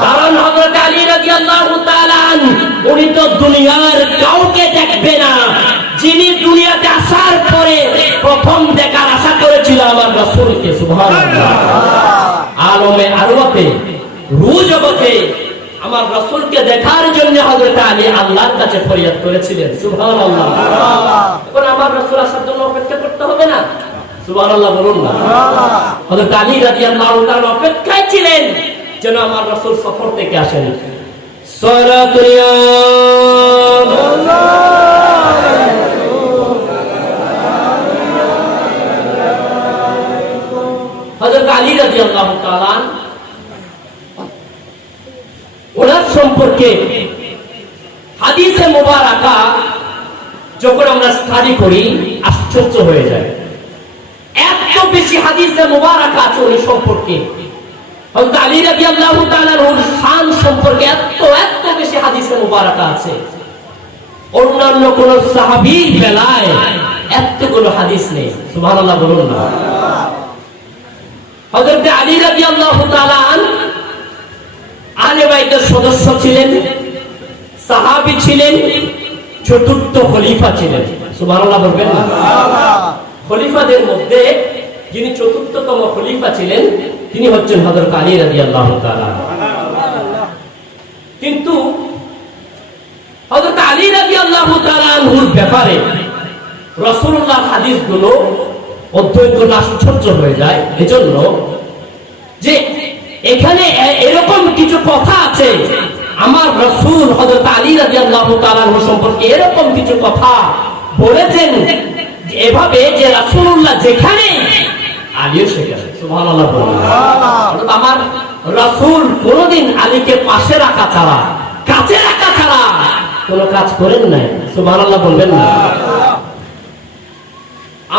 কারণ হযরত আলী রাদিয়াল্লাহু তাআলা উনি তো দুনিয়ার কাউকে দেখবে না, যিনি দুনিয়াতে আসার পরে প্রথম দেখার আশা করেছিল আমার রাসূলকে। সুবহানাল্লাহ। আলমে আরওয়াতে রূহ জগতে আমার রাসূলকে দেখার জন্য হযরত আলী আল্লাহর কাছে ফরিয়াদ করেছিলেন। সুবহানাল্লাহ। এখন আমার রাসূল আসার জন্য অপেক্ষা করতে হবে না? সুবহানাল্লাহ বলুন না। হযরত আলী রাদিয়াল্লাহু তাআলা অপেক্ষায় ছিলেন যেন আমার রাসূল সফর থেকে আসেন। সালাতুল ইয়া হযরত আলী রাদিয়াল্লাহু তাআলা ওনার সম্পর্কে হাদিসে মুবারাকা যখন আমরা স্টাডি করি আশ্চর্য হয়ে যায়। এত বেশি হাদিসে মুবারাকা আছে ওই সম্পর্কে। হযরত আলী রাদিয়াল্লাহু তাআলার শান সম্পর্কে এত বেশি হাদিসে মুবারাকা আছে। অন্যান্য কোন সাহাবীর বেলায় এতগুলো হাদিস নেই। সুবহানাল্লাহ বলুন না। হযরত আলী রাদিয়াল্লাহু তাআলা আহলে বাইতের সদস্য ছিলেন, সাহাবী ছিলেন, চতুর্থ খলিফা ছিলেন। সুবহানাল্লাহ বলবেন না। খলিফাদের মধ্যে যিনি চতুর্থতম খলিফা ছিলেন তিনি হচ্ছেন হযরত আলী রাদিয়াল্লাহু তাআলা। কিন্তু হযরত আলী রাদিয়াল্লাহু তাআলার ব্যাপারে রাসূলুল্লাহর হাদিসগুলো অধ্যয়ন করলে আশ্চর্য হয়ে যায়। এজন্য যে এখানে এরকম কিছু কথা আছে, আমার রাসূল হযরত আলী রাদিয়াল্লাহু তাআলা সম্পর্কে এরকম কিছু কথা বলেছেন এভাবে যে রাসূলুল্লাহ যেখানে আলীও সেখানে। সুবহানাল্লাহ বলুন। আমার রাসূল কোনদিন আলীকে পাশে রাখা ছাড়া, কাছে রাখা ছাড়া কোনো কাজ করেন নাই। সুবহানাল্লাহ বলবেন না।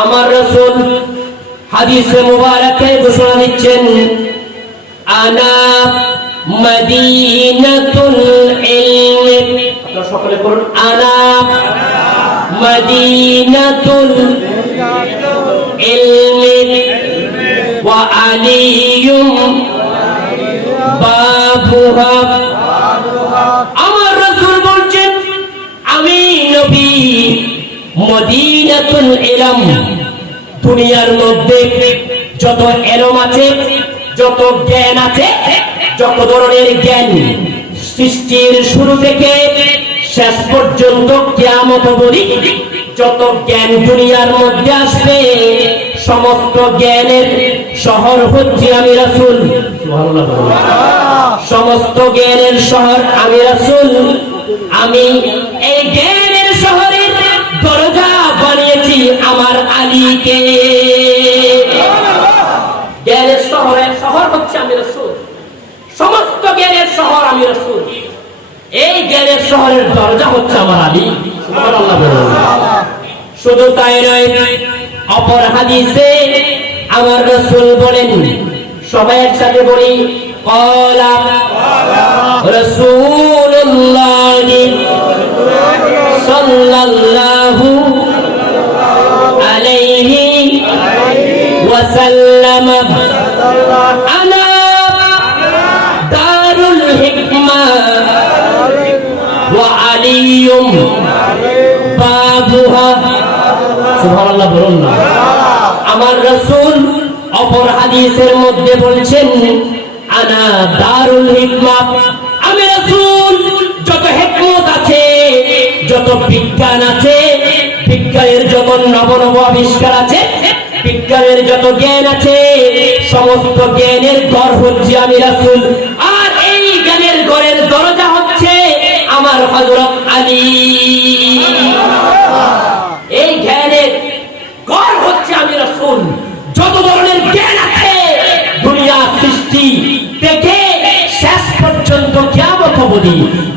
আমার রাসূল হাদিসে মুবারাকে ঘোষণা দিচ্ছেন, আনা মদিনাতুল ইলম। আপনারা সকলে বলুন, আনা মদিনাতুল ইলম ওয়া আলিয়ুম বাবুহা। আমার রাসূল বলছেন আমি নবী মদিনাতুল ইলম, দুনিয়ার মধ্যে যত এলম আছে, যত জ্ঞান আছে, যত ধরনের জ্ঞান সৃষ্টির শুরু থেকে শেষ পর্যন্ত কিয়ামত অবধি যত জ্ঞান দুনিয়ার মধ্যে আসবে সমস্ত জ্ঞানের শহর হচ্ছে আমি রাসূল। সুবহানাল্লাহ। সমস্ত জ্ঞানের শহর আমি রাসূল। আমি এই জ্ঞানের শহরের দরজা বানিয়েছি আমার আলীকে। জ্ঞানের শহর হচ্ছে আমি রাসূল, সমস্ত জ্ঞানের শহর আমি রাসূল। এই জ্ঞানের শহরের দরজা হচ্ছে আমার আলী। সুবহানাল্লাহ। শুধু তাই নয়, অপর হাদিসে আমার রাসূল বলেন, সবাই একসাথে বলি, ক্বালা রাসূলুল্লাহ সাল্লাল্লাহু আলাইহি ওয়াসাল্লাম وسلم أنا دار الحكمة وعلي بابها سبحان الله বলুন না আমার রাসূল অপর হাদিসের মধ্যে বলছেন আনা দারুল হিকমা আমি রাসূল যত হিকমত আছে যত বিজ্ঞান আছে বিজ্ঞানের যত নব নব আবিষ্কার আছে বিজ্ঞানের যত জ্ঞান আছে সমস্ত জ্ঞানের ঘর হচ্ছে আমি রাসূল আর এই জ্ঞানের ঘরের দরজা হচ্ছে আমার হযরত আলী এই জ্ঞানের ঘর হচ্ছে আমি রাসূল যত ধরনের জ্ঞান আছে দুনিয়া সৃষ্টি থেকে শেষ পর্যন্ত কিয়ামত অবধি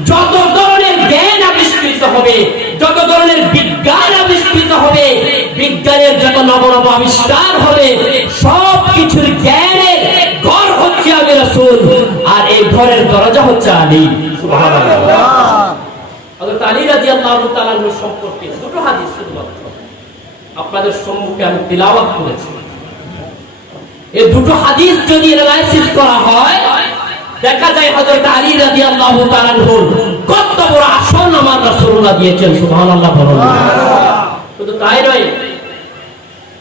যত ধরনের জ্ঞান আবিষ্কৃত হবে যত ধরনের বিজ্ঞান আবিষ্কৃত হবে বিজ্ঞানের যত নব নব আবিষ্কার হবে সব কিছুর জ্ঞানের ঘর হচ্ছে আমি রাসূল আর এই ঘরের দরজা হচ্ছে আলী সুবহানাল্লাহ হযরত আলী রাদিয়াল্লাহু তাআলা সম্পর্কে দুটো হাদিস শুধুমাত্র আপনাদের সম্মুখে আমি তিলাওয়াত করেছি এই দুটো হাদিস যদি অ্যানালাইসিস করা হয় দেখা যায় হযরত আলী রাদিয়াল্লাহু তাআলা কত বড় আসন আমার রাসূলুল্লাহ দিয়েছেন সুবহানাল্লাহ বলুন শুধু তাই নয়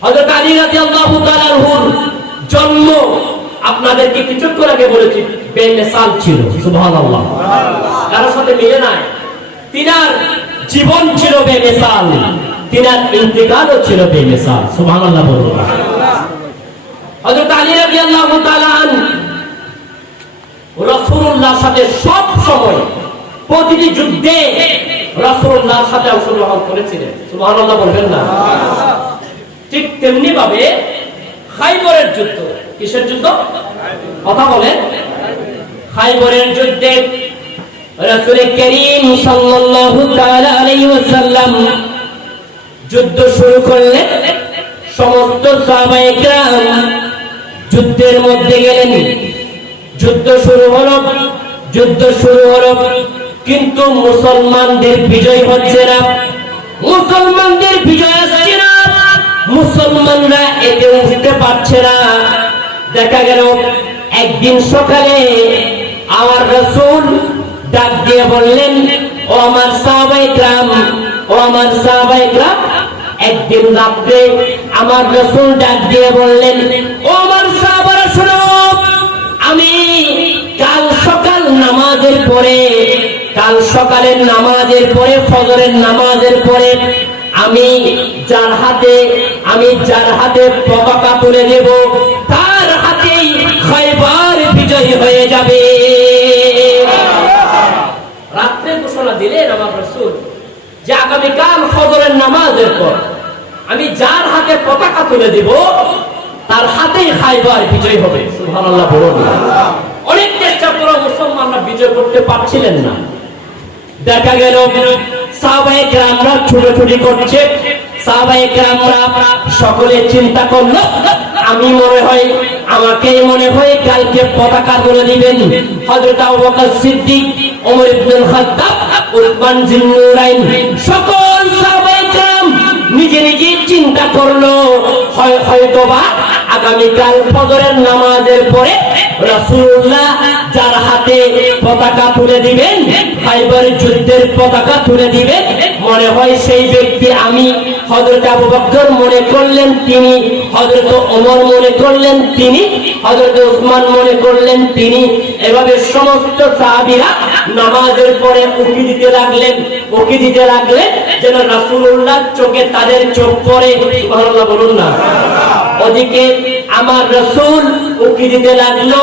হযরত আলী রাদিয়াল্লাহু তাআলার জন্ম আপনাদেরকে কিছুক্ষণ আগে বলেছি বেমিসাল ছিল সুবহানাল্লাহ কারোর সাথে মিলে নাই তিনার জীবন ছিল বেমিসাল তিনার ইন্তেকালও ছিল বেমিসাল সুবহানাল্লাহ বলুন হযরত আলী রাদিয়াল্লাহু তাআলা রাসূলুল্লাহর সাথে সব সময় প্রতিটি যুদ্ধে রাসূলুল্লাহর সাথে অংশগ্রহণ করেছিলেন সুবহানাল্লাহ বলবেন না ঠিক তেমনি ভাবে খাইবরের যুদ্ধ কিসের যুদ্ধ কথা বলেন খাইবরের যুদ্ধে রাসূল করিম সাল্লাল্লাহু তাআলা আলাইহি ওয়াসাল্লাম যুদ্ধ শুরু করলেন সমস্ত সাহাবায়ে কেরাম যুদ্ধের মধ্যে গেলেন যুদ্ধ শুরু হলো কিন্তু মুসলমানদের বিজয় হচ্ছে না মুসলমানদের বিজয় আসছে না মুসলমানরা এতে উঠতে পারছে না দেখা গেল একদিন সকালে আমার রাসূল ডাক দিয়ে বললেন ও আমার সাহাবায়ে কেরাম একদিন রাতে আমার রাসূল ডাক দিয়ে বললেন ও আমার সাহাবারা শুনো আমি কাল সকালের নামাজের পরে ফজরের নামাজের পরে আমি যার হাতে পতাকা তুলে দেব তার হাতেই খায়বার বিজয় হয়ে যাবে রাতে ঘোষণা দিলেন আমার রাসূল যে আগামীকাল ফজরের নামাজের পর আমি যার হাতে পতাকা তুলে দেব তার হাতেই খায়বার বিজয় হবে সুবহানাল্লাহ বলুন অনেক চেষ্টা করে মুসলমানরা বিজয় করতে পারছিলেন না দেখা গেল সাহাবায়ে কেরামরা ছুটোছুটি করছে সাহাবায়ে কেরামরা সকলে চিন্তা করলো আমাকেই মনে হয় কালকে পতাকা তুলে দিবেন হযরত আবু বকর সিদ্দিক ওমর ইবনে খাত্তাব উসমান জিন্নুরাইন সকল সাহাবায়ে কেরাম নিজে নিজে চিন্তা করলো হয়তোবা আগামীকাল ফজরের নামাজের পরে রাসূলুল্লাহ যার হাতে পতাকা তুলে দিবেন খায়বার যুদ্ধের পতাকা তুলে দিবেন মনে হয় সেই ব্যক্তি আমি হযরত আবু বকর মনে করলেন তিনি হযরত ওমর মনে করলেন তিনি হযরত উসমান মনে করলেন তিনি এভাবে সমস্ত সাহাবীরা নামাজের পরে উকি দিতে লাগলেন যেন রাসূলুল্লাহর চোখে তাদের চোখ পড়ে সুবহানাল্লাহ বলুন না ওদিকে আমার রাসূল উকি দিতে লাগলো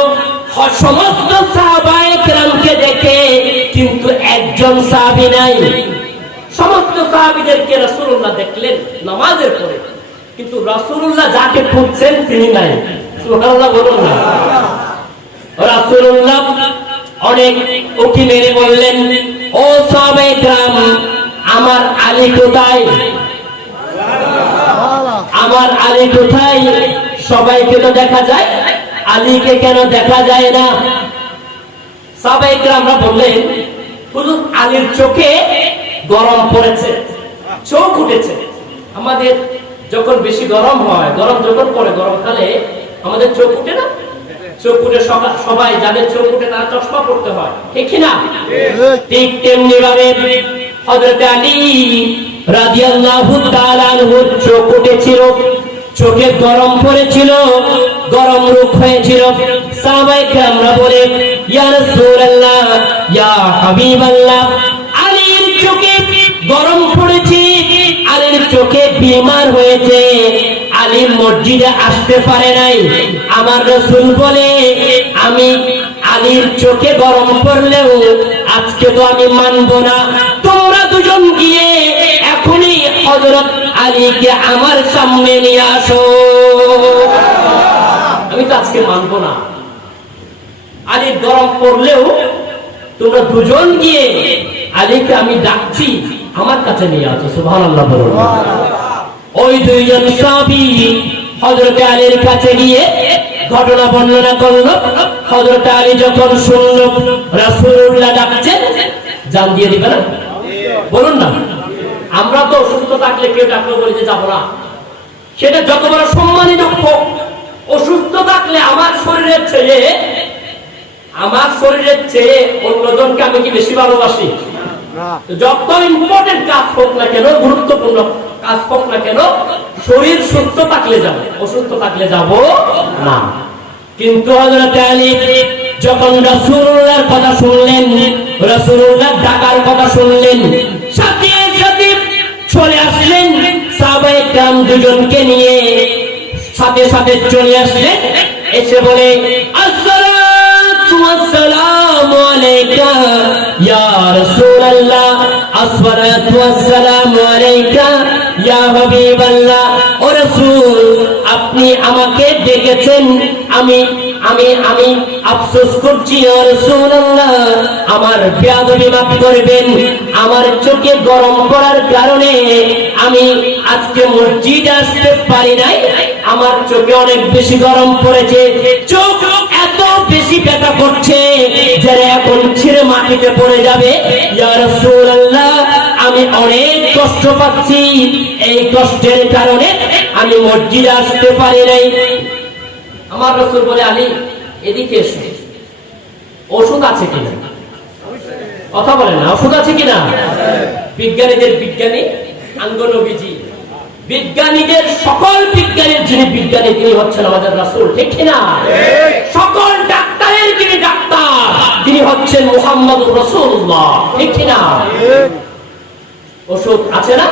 সমস্ত সাহাবায়ে কেরামকে দেখে কিন্তু একজন সাহাবী নাই সমস্ত সাহাবীদেরকে রাসূলুল্লাহ দেখলেন নামাজের পরে কিন্তু রাসূলুল্লাহ যাকে খুঁজছেন তিনি নাই সুবহানাল্লাহ বলুন না রাসূলুল্লাহ অনেক উকি মেরে বললেন ও সাহাবায়ে কেরাম আমার আলী কোথায় সবাইকে তো দেখা যায় আলীকে কেন দেখা যায় না সাহাবায়ে কেরামরা বললেন হুজুর আলীর চোখে গরম পড়েছে চোখ উঠেছে আমাদের যখন বেশি গরম হয়, গরম যখন পড়ে গরমকালে আমাদের চোখ উঠে না, চোখ উঠে সবাই যাদের চোখ উঠে তারা চশমা পড়তে হয়, ঠিক না? ঠিক তেমনি ভাবে হযরত আলী রাদিয়াল্লাহু তাআলা আনহুর চোখ উঠেছিল, চোখে গরম পড়েছিল, গরম রোগ হয়েছিল। সাহাবায়ে কেরামরা বলে, ইয়া রাসূলুল্লাহ, ইয়া হাবিবাল্লাহ, আলীর চোখে গরম পড়েছে, আলীর চোখে বিমার হয়েছে, আলী মসজিদে আসতে পারে নাই। আমার রাসূল বলে, আমি আলীর চোখে গরম পড়লেও আজকে তো আমি মানব না, তোমরা দুজন গিয়ে এখনই হযরত আলীকে আমার সামনে নিয়ে আসো। আমি তো আজকে মানব না, আলীর গরম পড়লেও তোমরা দুজন গিয়ে আলীকে আমি ডাকছি আমার কাছে নিয়ে আসো। সুবহানাল্লাহ বলুন। ওই দুইজন সাহাবী হযরত আলীর কাছে গিয়ে ঘটনা বর্ণনা করলো। হযরত আলী যখন শুনল রাসূলুল্লাহ ডাকছেন, জান দিয়ে দিবে না? বলুন না, আমরা তো অসুস্থ থাকলে কেউ ডাকলে বলি যে যাবো না, সেটা যত বড় সম্মানিত হোক, অসুস্থ থাকলে আমার শরীরের চেয়ে অন্যজনকে আমি কি বেশি ভালোবাসি? যত ইম্পর্টেন্ট কাজ হোক না কেন, গুরুত্বপূর্ণ কাজ হোক না কেন, শরীর সুস্থ থাকলে যাব, অসুস্থ থাকলে যাব না। কিন্তু হযরত আলী যখন রাসূলুল্লাহর কথা শুনলেন, রাসূলুল্লাহর ডাকার কথা শুনলেন, সাথে সাথে চলে আসলেন। সাহাবায়ে কেরাম দুজনকে নিয়ে সাথে সাথে চলে আসলেন, এসে বলে, আসসালাতু ওয়াসসালামু আলাইকা ইয়া রাসূলুল্লাহ, আসসালাতু ওয়াসসালামু আলাইকা ইয়া হাবিবাল্লাহ। ও রাসূল, আপনি আমাকে ডেকেছেন, আমি আমি আমি আফসোস করছি ইয়া রাসূলুল্লাহ, আমার বেয়াদবি মাফ করবেন, আমার চোখে গরম পড়ার কারণে আমি আজকে মসজিদে আসতে পারি নাই, আমার চোখে অনেক বেশি গরম পড়েছে, চোখ এত বেশি ব্যথা করছে যে এখন ছিঁড়ে মাটিতে পড়ে যাবে। ইয়া রাসূলুল্লাহ, আমি অনেক কষ্ট পাচ্ছি, এই কষ্টের কারণে আমি মসজিদে আসতে পারি নাই। আমার রাসূল বলে, আলী এদিকে এসো, ওষুধ আছে কিনা? কথা বলে না, ওষুধ আছে কিনা? বিজ্ঞানীদের বিজ্ঞানী আঙ্গনবীজি, বিজ্ঞানীদের সকল বিজ্ঞানীর যিনি বিজ্ঞানী তিনি হচ্ছেন আমাদের রাসূল, ঠিক কিনা? সকল ডাক্তারের যিনি ডাক্তার তিনি হচ্ছেন মুহাম্মদুর রাসূলুল্লাহ, ঠিক কিনা? ওষুধ আছে না?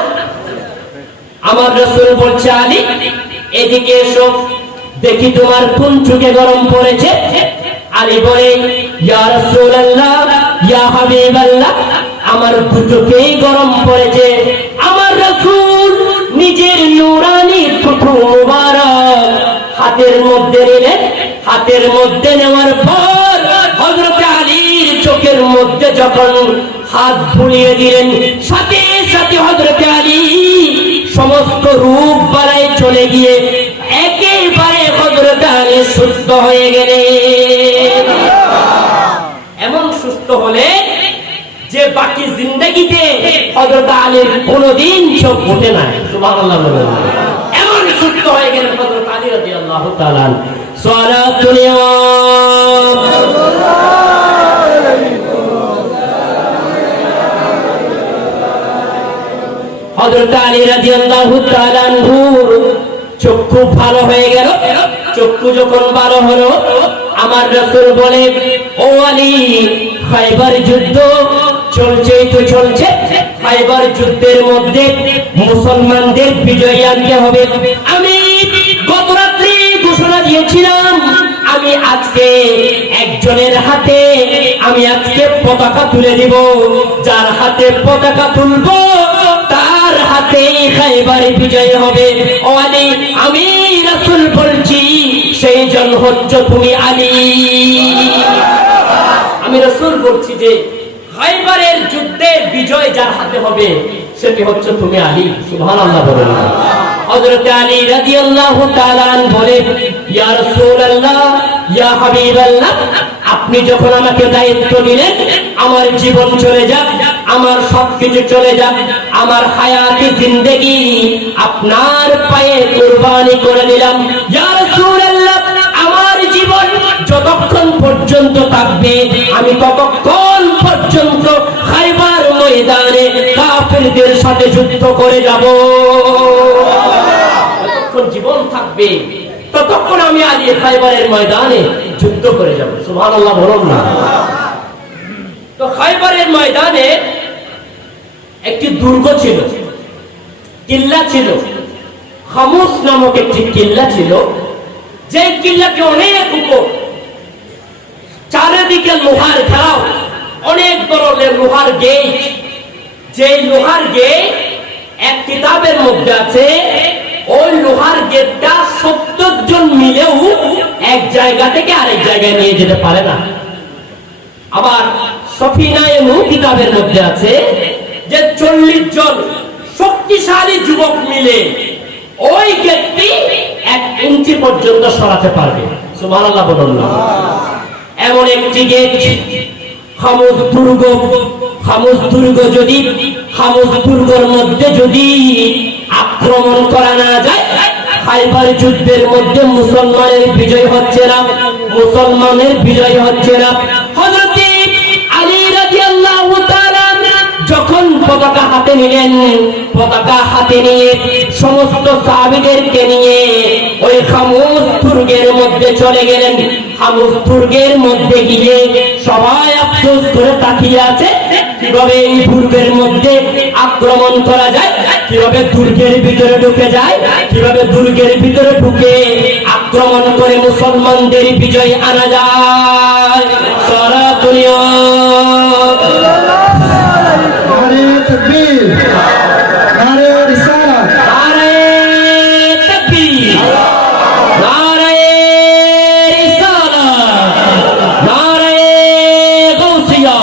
আমার রাসূল বলছে, আলী এদিকে এসো, দেখি তোমার কোন চোখে গরম পড়েছে। আলী বলে, ইয়া রাসূলুল্লাহ, ইয়া হাবিবাল্লাহ, আমার চোখেই গরম পড়েছে। আমার রাসূল নিজের নূরানি থুথু মুবারক হাতের মধ্যে নিলেন, হাতের মধ্যে নেওয়ার পর হযরত আলীর চোখের মধ্যে যখন হাত বুলিয়ে দিলেন, সাথে সাথে হযরত আলী সমস্ত রূপ বাড়ায় চলে গিয়ে একেবারে হযরত আলী সুস্থ হয়ে গেলেন। এমন সুস্থ হলে যে বাকি জিন্দেগিতে হযরত আলীর কোনদিন চোখ ওঠে না। সুবহানাল্লাহ বলুন। এমন সুস্থ হয়ে গেলেন হযরত আলী রাদিয়াল্লাহু তাআলা। সালাতুল ইমাম হযরত আলী রাদিয়াল্লাহু তাআলা চক্ষু ভালো হয়ে গেল। চক্ষু যখন ভালো হলো, আমার রাসূল বলে, ও আলী, খায়বার যুদ্ধ চলছেই তো চলছে, খায়বার যুদ্ধের মধ্যে মুসলমানদের বিজয় আনতে হবে। আমি গত রাত্রি ঘোষণা দিয়েছিলাম, আমি আজকে একজনের হাতে আমি আজকে পতাকা তুলে দিব, যার হাতে পতাকা তুলবো তার হাতেই খায়বার বিজয় হবে। ও আলী, আমি রাসূল বলছি সেই জন হচ্ছে তুমি আলী। আমি রাসূল বলছি যে খায়বারের যুদ্ধের বিজয় যার হাতে হবে সেটি হচ্ছে তুমি আলী। সুবহানাল্লাহ বলুন। হযরত আলী রাদিয়াল্লাহু তাআলা বলে, ইয়া রাসূলুল্লাহ, ইয়া হাবিবাল্লাহ, আপনি যখন আমাকে দায়িত্ব দিলেন, আমার জীবন চলে যাক, আমার সবকিছু চলে যাক, আমার হায়াতি জিন্দেগি আপনার পায়ে কুরবানি করে দিলাম। ইয়া রাসূলুল্লাহ, আমার জীবন যতক্ষণ পর্যন্ত থাকবে আমি ততক্ষণ পর্যন্ত খাইবার ময়দানে কাফেরদের সাথে যুদ্ধ করে যাব। যতক্ষণ জীবন থাকবে ততক্ষণ আমি আলী খাইবারের ময়দানে যুদ্ধ করে যাব। সুবহানাল্লাহ বলুন না। তো খাইবারের ময়দানে একটি দুর্গ ছিল, কিল্লা ছিল, খামুস নামক একটি কিল্লা ছিল, যে কিল্লাকে অনেক উপর, চারিদিকে লোহার ঘেরাও, অনেক ধরনের লোহার গেট। যে লোহার গেট এক কিতাবের মধ্যে আছে ওই লোহার গেটটা 70 জন মিলেও এক জায়গা থেকে আরেক জায়গায় নিয়ে যেতে পারে না। আবার সফিনায়ে নূহ কিতাবের মধ্যে আছে যে 40 জন শক্তিশালী যুবক মিলে ওই গেটটি 1 ইঞ্চি পর্যন্ত সরাতে পারবে। সুবহানাল্লাহ বলুন না। এমন একটি গেট খামুস দুর্গ। খামুস দুর্গ যদি, খামুস দুর্গের মধ্যে যদি আক্রমণ করা না যায়, খাইবার যুদ্ধের মধ্যে মুসলমানের বিজয় হচ্ছে না, মুসলমানের বিজয় হচ্ছে না। হযরত আলী রাদিয়াল্লাহু তাআলা যখন পতাকা হাতে নিলেন, পতাকা হাতে নিয়ে সমস্ত সাহাবীদেরকে নিয়ে ওই খামুস দুর্গের মধ্যে চলে গেলেন। খামুস দুর্গের মধ্যে গিয়ে সবাই আফসোস করে তাকিয়ে আছে কিভাবে এই দুর্গের মধ্যে আক্রমণ করা যায়, কিভাবে দুর্গের ভিতরে ঢুকে যায়, কিভাবে দুর্গের ভিতরে ঢুকে আক্রমণ করে মুসলমানদের বিজয় আনা যায়। সারা দুনিয়া নারে তাকবীর, নারে রিসালাত, নারে তাকবীর, নারে রিসালাত, নারে গাউসিয়া।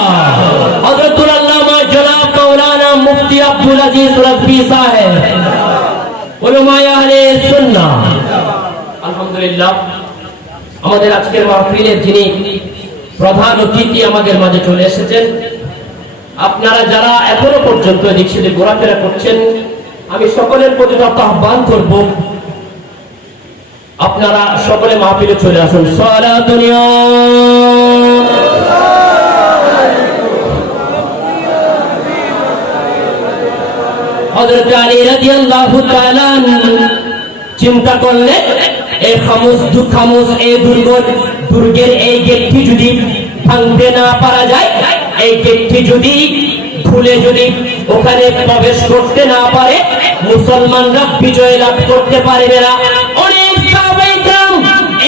হযরতুল আল্লামা জনাব মাওলানা মুফতি আব্দুল আজিজ রাজভী সাহেব, উলামায়ে আহলে সুন্নাহ। আলহামদুলিল্লাহ, আমাদের আজকের মাহফিলের যিনি প্রধান অতিথি আমাদের মাঝে চলে এসেছেন। আপনারা যারা এখনো পর্যন্ত এদিক সেদিক ঘোরাফেরা করছেন, আমি সকলের প্রতি আহ্বান করব আপনারা সকলে মাহফিলে চলে আসুন। সালাতুন ইয়া হযরত আলী রাদিয়াল্লাহু তাআলা চিন্তা করলেন, এই খামুস এই দুর্গের এই গেটটি যদি ভাঙতে না পারা যায়, এই গেটটি যদি খুলে যদি ওখানে প্রবেশ করতে না পারে, মুসলমানরা বিজয় লাভ করতে পারবে না। অনেক সাহাবায়ে কেরাম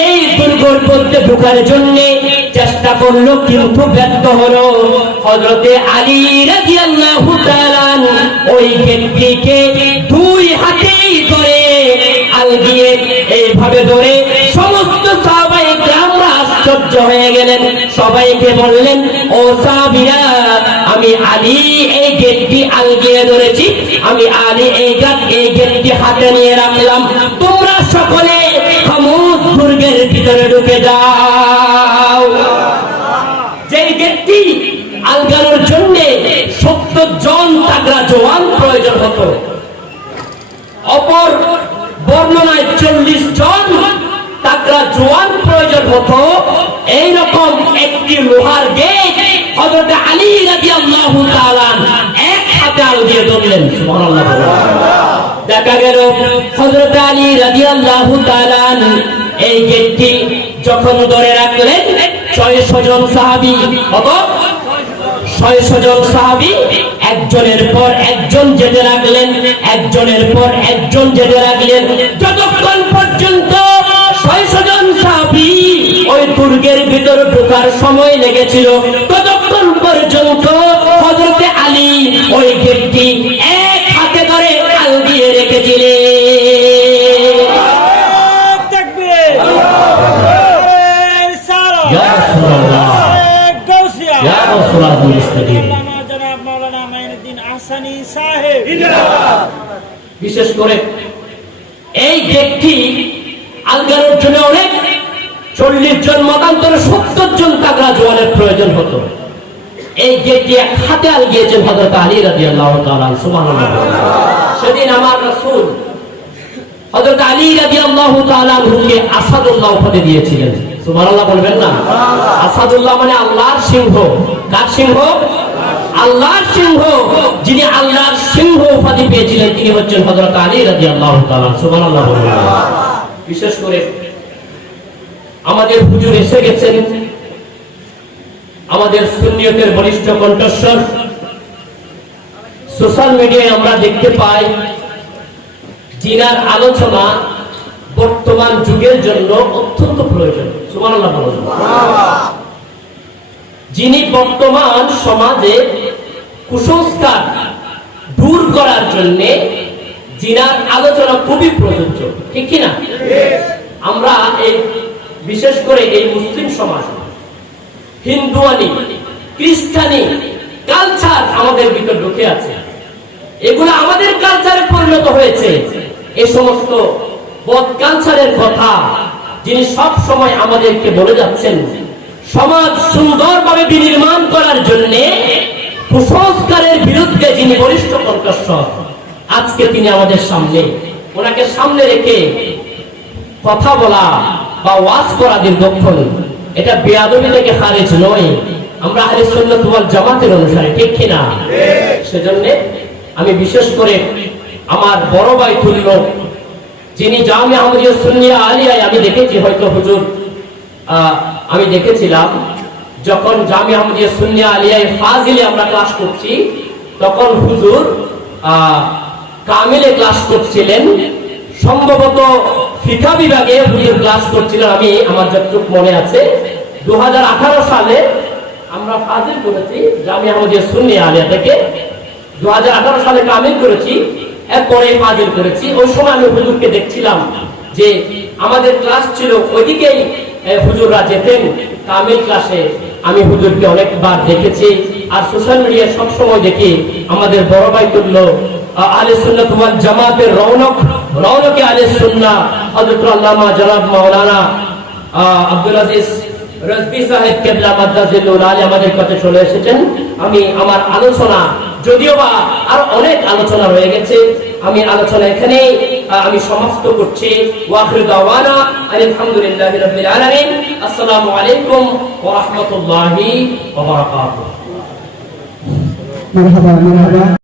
এই দুর্গের মধ্যে ঢোকার জন্য চেষ্টা করলো, কিন্তু ব্যর্থ হলো। হযরতে আলী রাদিয়াল্লাহু তাআলা ওই গেটটিকে 2 হাতে ধরে আলগিয়ে এইভাবে ধরে সমস্ত সাহাবায়ে কেরামরা আশ্চর্য হয়ে গেলেন। সবাইকে বললেন, ও সাহাবীরা, আমি আলী এই গেটটি আলগিয়ে ধরেছি, আমি আলী এই গেটটি হাতে নিয়ে রাখলাম, তোমরা সকলে খামুস দুর্গের ভিতরে ঢুকে যাও। যে গেটটি আলগানোর জন্য 70 জন তাগড়া জওয়ান প্রয়োজন হতো, অপর বর্ণনায় 40 জন তাগড়া জওয়ান প্রয়োজন হতো। এইরকম একটি লোহার গেট হযরত আলী রাদিয়াল্লাহু তাআলা এক হাতে আলগিয়ে ধরলেন। সুবহানাল্লাহ। দেখা গেল হযরত আলী রাদিয়াল্লাহু তাআলা এই গেটটি যখন ধরে রাখলেন, 600 জন সাহাবী, কত? 600 জন সাহাবী একজনের পর একজন যেতে লাগলেন, একজনের পর একজন যেতে লাগলেন, যতক্ষণ পর্যন্ত 600 জন সাহাবী ওই দুর্গের ভিতরে ঢোকার সময় লেগেছিল, ততক্ষণ পর্যন্ত হযরতে আলী ওই গেটটি এক হাতে ধরে আলগিয়ে রেখেছিলেন। তাকবীর, ইয়া রাসূলুল্লাহ, ইয়া রাসূলুল্লাহ মুস্তাকিম। জনাব মাওলানা মাইনুদ্দিন আহসানী সাহেব, বিশেষ করে এই গেটটি আলগানোর জন্য অনেক 40 জন মতান্তরে 70 জন তাগড়া জওয়ানের প্রয়োজন হতো। এই গেট দিয়ে হাতে আল গিয়েছেন হযরত আলী রাদিয়াল্লাহু তাআলা সুবহানাল্লাহ। সেদিন আমার রাসূল হযরত আলী রাদিয়াল্লাহু তাআলা হুকে আসাদুল্লাহ উপাধি দিয়েছিলেন। সুবহানাল্লাহ বলবেন না? আসাদুল্লাহ মানে আল্লাহর সিংহ। কার সিংহ? আল্লাহর সিংহ। যিনি আল্লাহর সিংহ উপাধি পেয়েছিলেন তিনি হচ্ছেন হযরত আলী রাদিয়াল্লাহু তাআলা সুবহানাল্লাহ বলবেন। বিশেষ করে আমাদের হুজুর এসে গেছেন, আমাদের সুন্নিয়তের বলিষ্ঠ কণ্ঠস্বর। সোশ্যাল মিডিয়ায় আমরা দেখতে পাই জিনার আলোচনা বর্তমান যুগের জন্য অত্যন্ত প্রয়োজন। সুবহানাল্লাহ বলুন। যিনি বর্তমান সমাজে কুসংস্কার দূর করার জন্য জিনার আলোচনা খুবই প্রযোজ্য, ঠিক কি না? আমরা এই বিশেষ করে এই মুসলিম সমাজ হিন্দুয়ানি খ্রিস্টানি কালচার আমাদের ভিতর ঢুকে আছে, এগুলো আমাদের কালচারে পরিণত হয়েছে। এই সমস্ত বদ কালচারের কথা যিনি সব সময় আমাদেরকে বলে যাচ্ছেন, সমাজ সুন্দরভাবে বিনির্মাণ করার জন্য কুসংস্কারের বিরুদ্ধে যিনি বলিষ্ঠ কণ্ঠস্বর, আজকে তিনি আমাদের সামনে, ওনাকে সামনে রেখে কথা বলা বা ওয়াজ করা দীর্ঘক্ষণ, এটা বেয়াদবি থেকে খারিজ নয়। আমরা আহলে সুন্নাত ওয়াল জামাতের অনুসারী, ঠিক কিনা? সেজন্য আমি বিশেষ করে আমার বড় ভাই তুল্য যিনি জামিয়া আহমদিয়া সুন্নিয়া আলিয়ায় আমি দেখেছি, হয়তো হুজুর আমি দেখেছিলাম যখন জামিয়া আহমদিয়া সুন্নিয়া আলিয়ায় ফাজিলে আমরা ক্লাস করছি, তখন হুজুর কামিলে ক্লাস করছিলেন, সম্ভবত ফিকা বিভাগে হুজুর ক্লাস করছিলেন। আমি আমার যতটুকু মনে আছে 2018 সালে আমরা ফাজিল করেছি জামিয়া আহমদিয়া সুন্নিয়া আলিয়া থেকে, 2018 সালে কামিল করেছি, এরপরে ফাজিল করেছি। ওই সময় আমি হুজুরকে দেখছিলাম যে আমাদের ক্লাস ছিল ওইদিকেই হুজুররা যেতেন কামিল ক্লাসে। আমি হুজুরকে অনেকবার দেখেছি, আর সোশ্যাল মিডিয়ায় সবসময় দেখি আমাদের বড় ভাই তুল্য আহলে সুন্নাত ওয়াল জামাতের রৌনকে আহলে সুন্নাহ হযরত আল্লামা জনাব মাওলানা আব্দুল আজিজ রাজবি সাহেব কেবলা মাদ্দাজিলুল আলী আমাদের কাছে চলে এসেছেন। আমি আমার আলোচনা, যদিও বা আর অনেক আলোচনা রয়ে গেছে, আমি আলোচনা এখানে আমি সমাপ্ত করছি। ওয়া আখিরু দাওয়ানা আলহামদুলিল্লাহি রাব্বিল আলামিন। আসসালামু আলাইকুম ওয়া রাহমাতুল্লাহি ওয়া বারাকাতুহু। মারহাবা মারহাবা।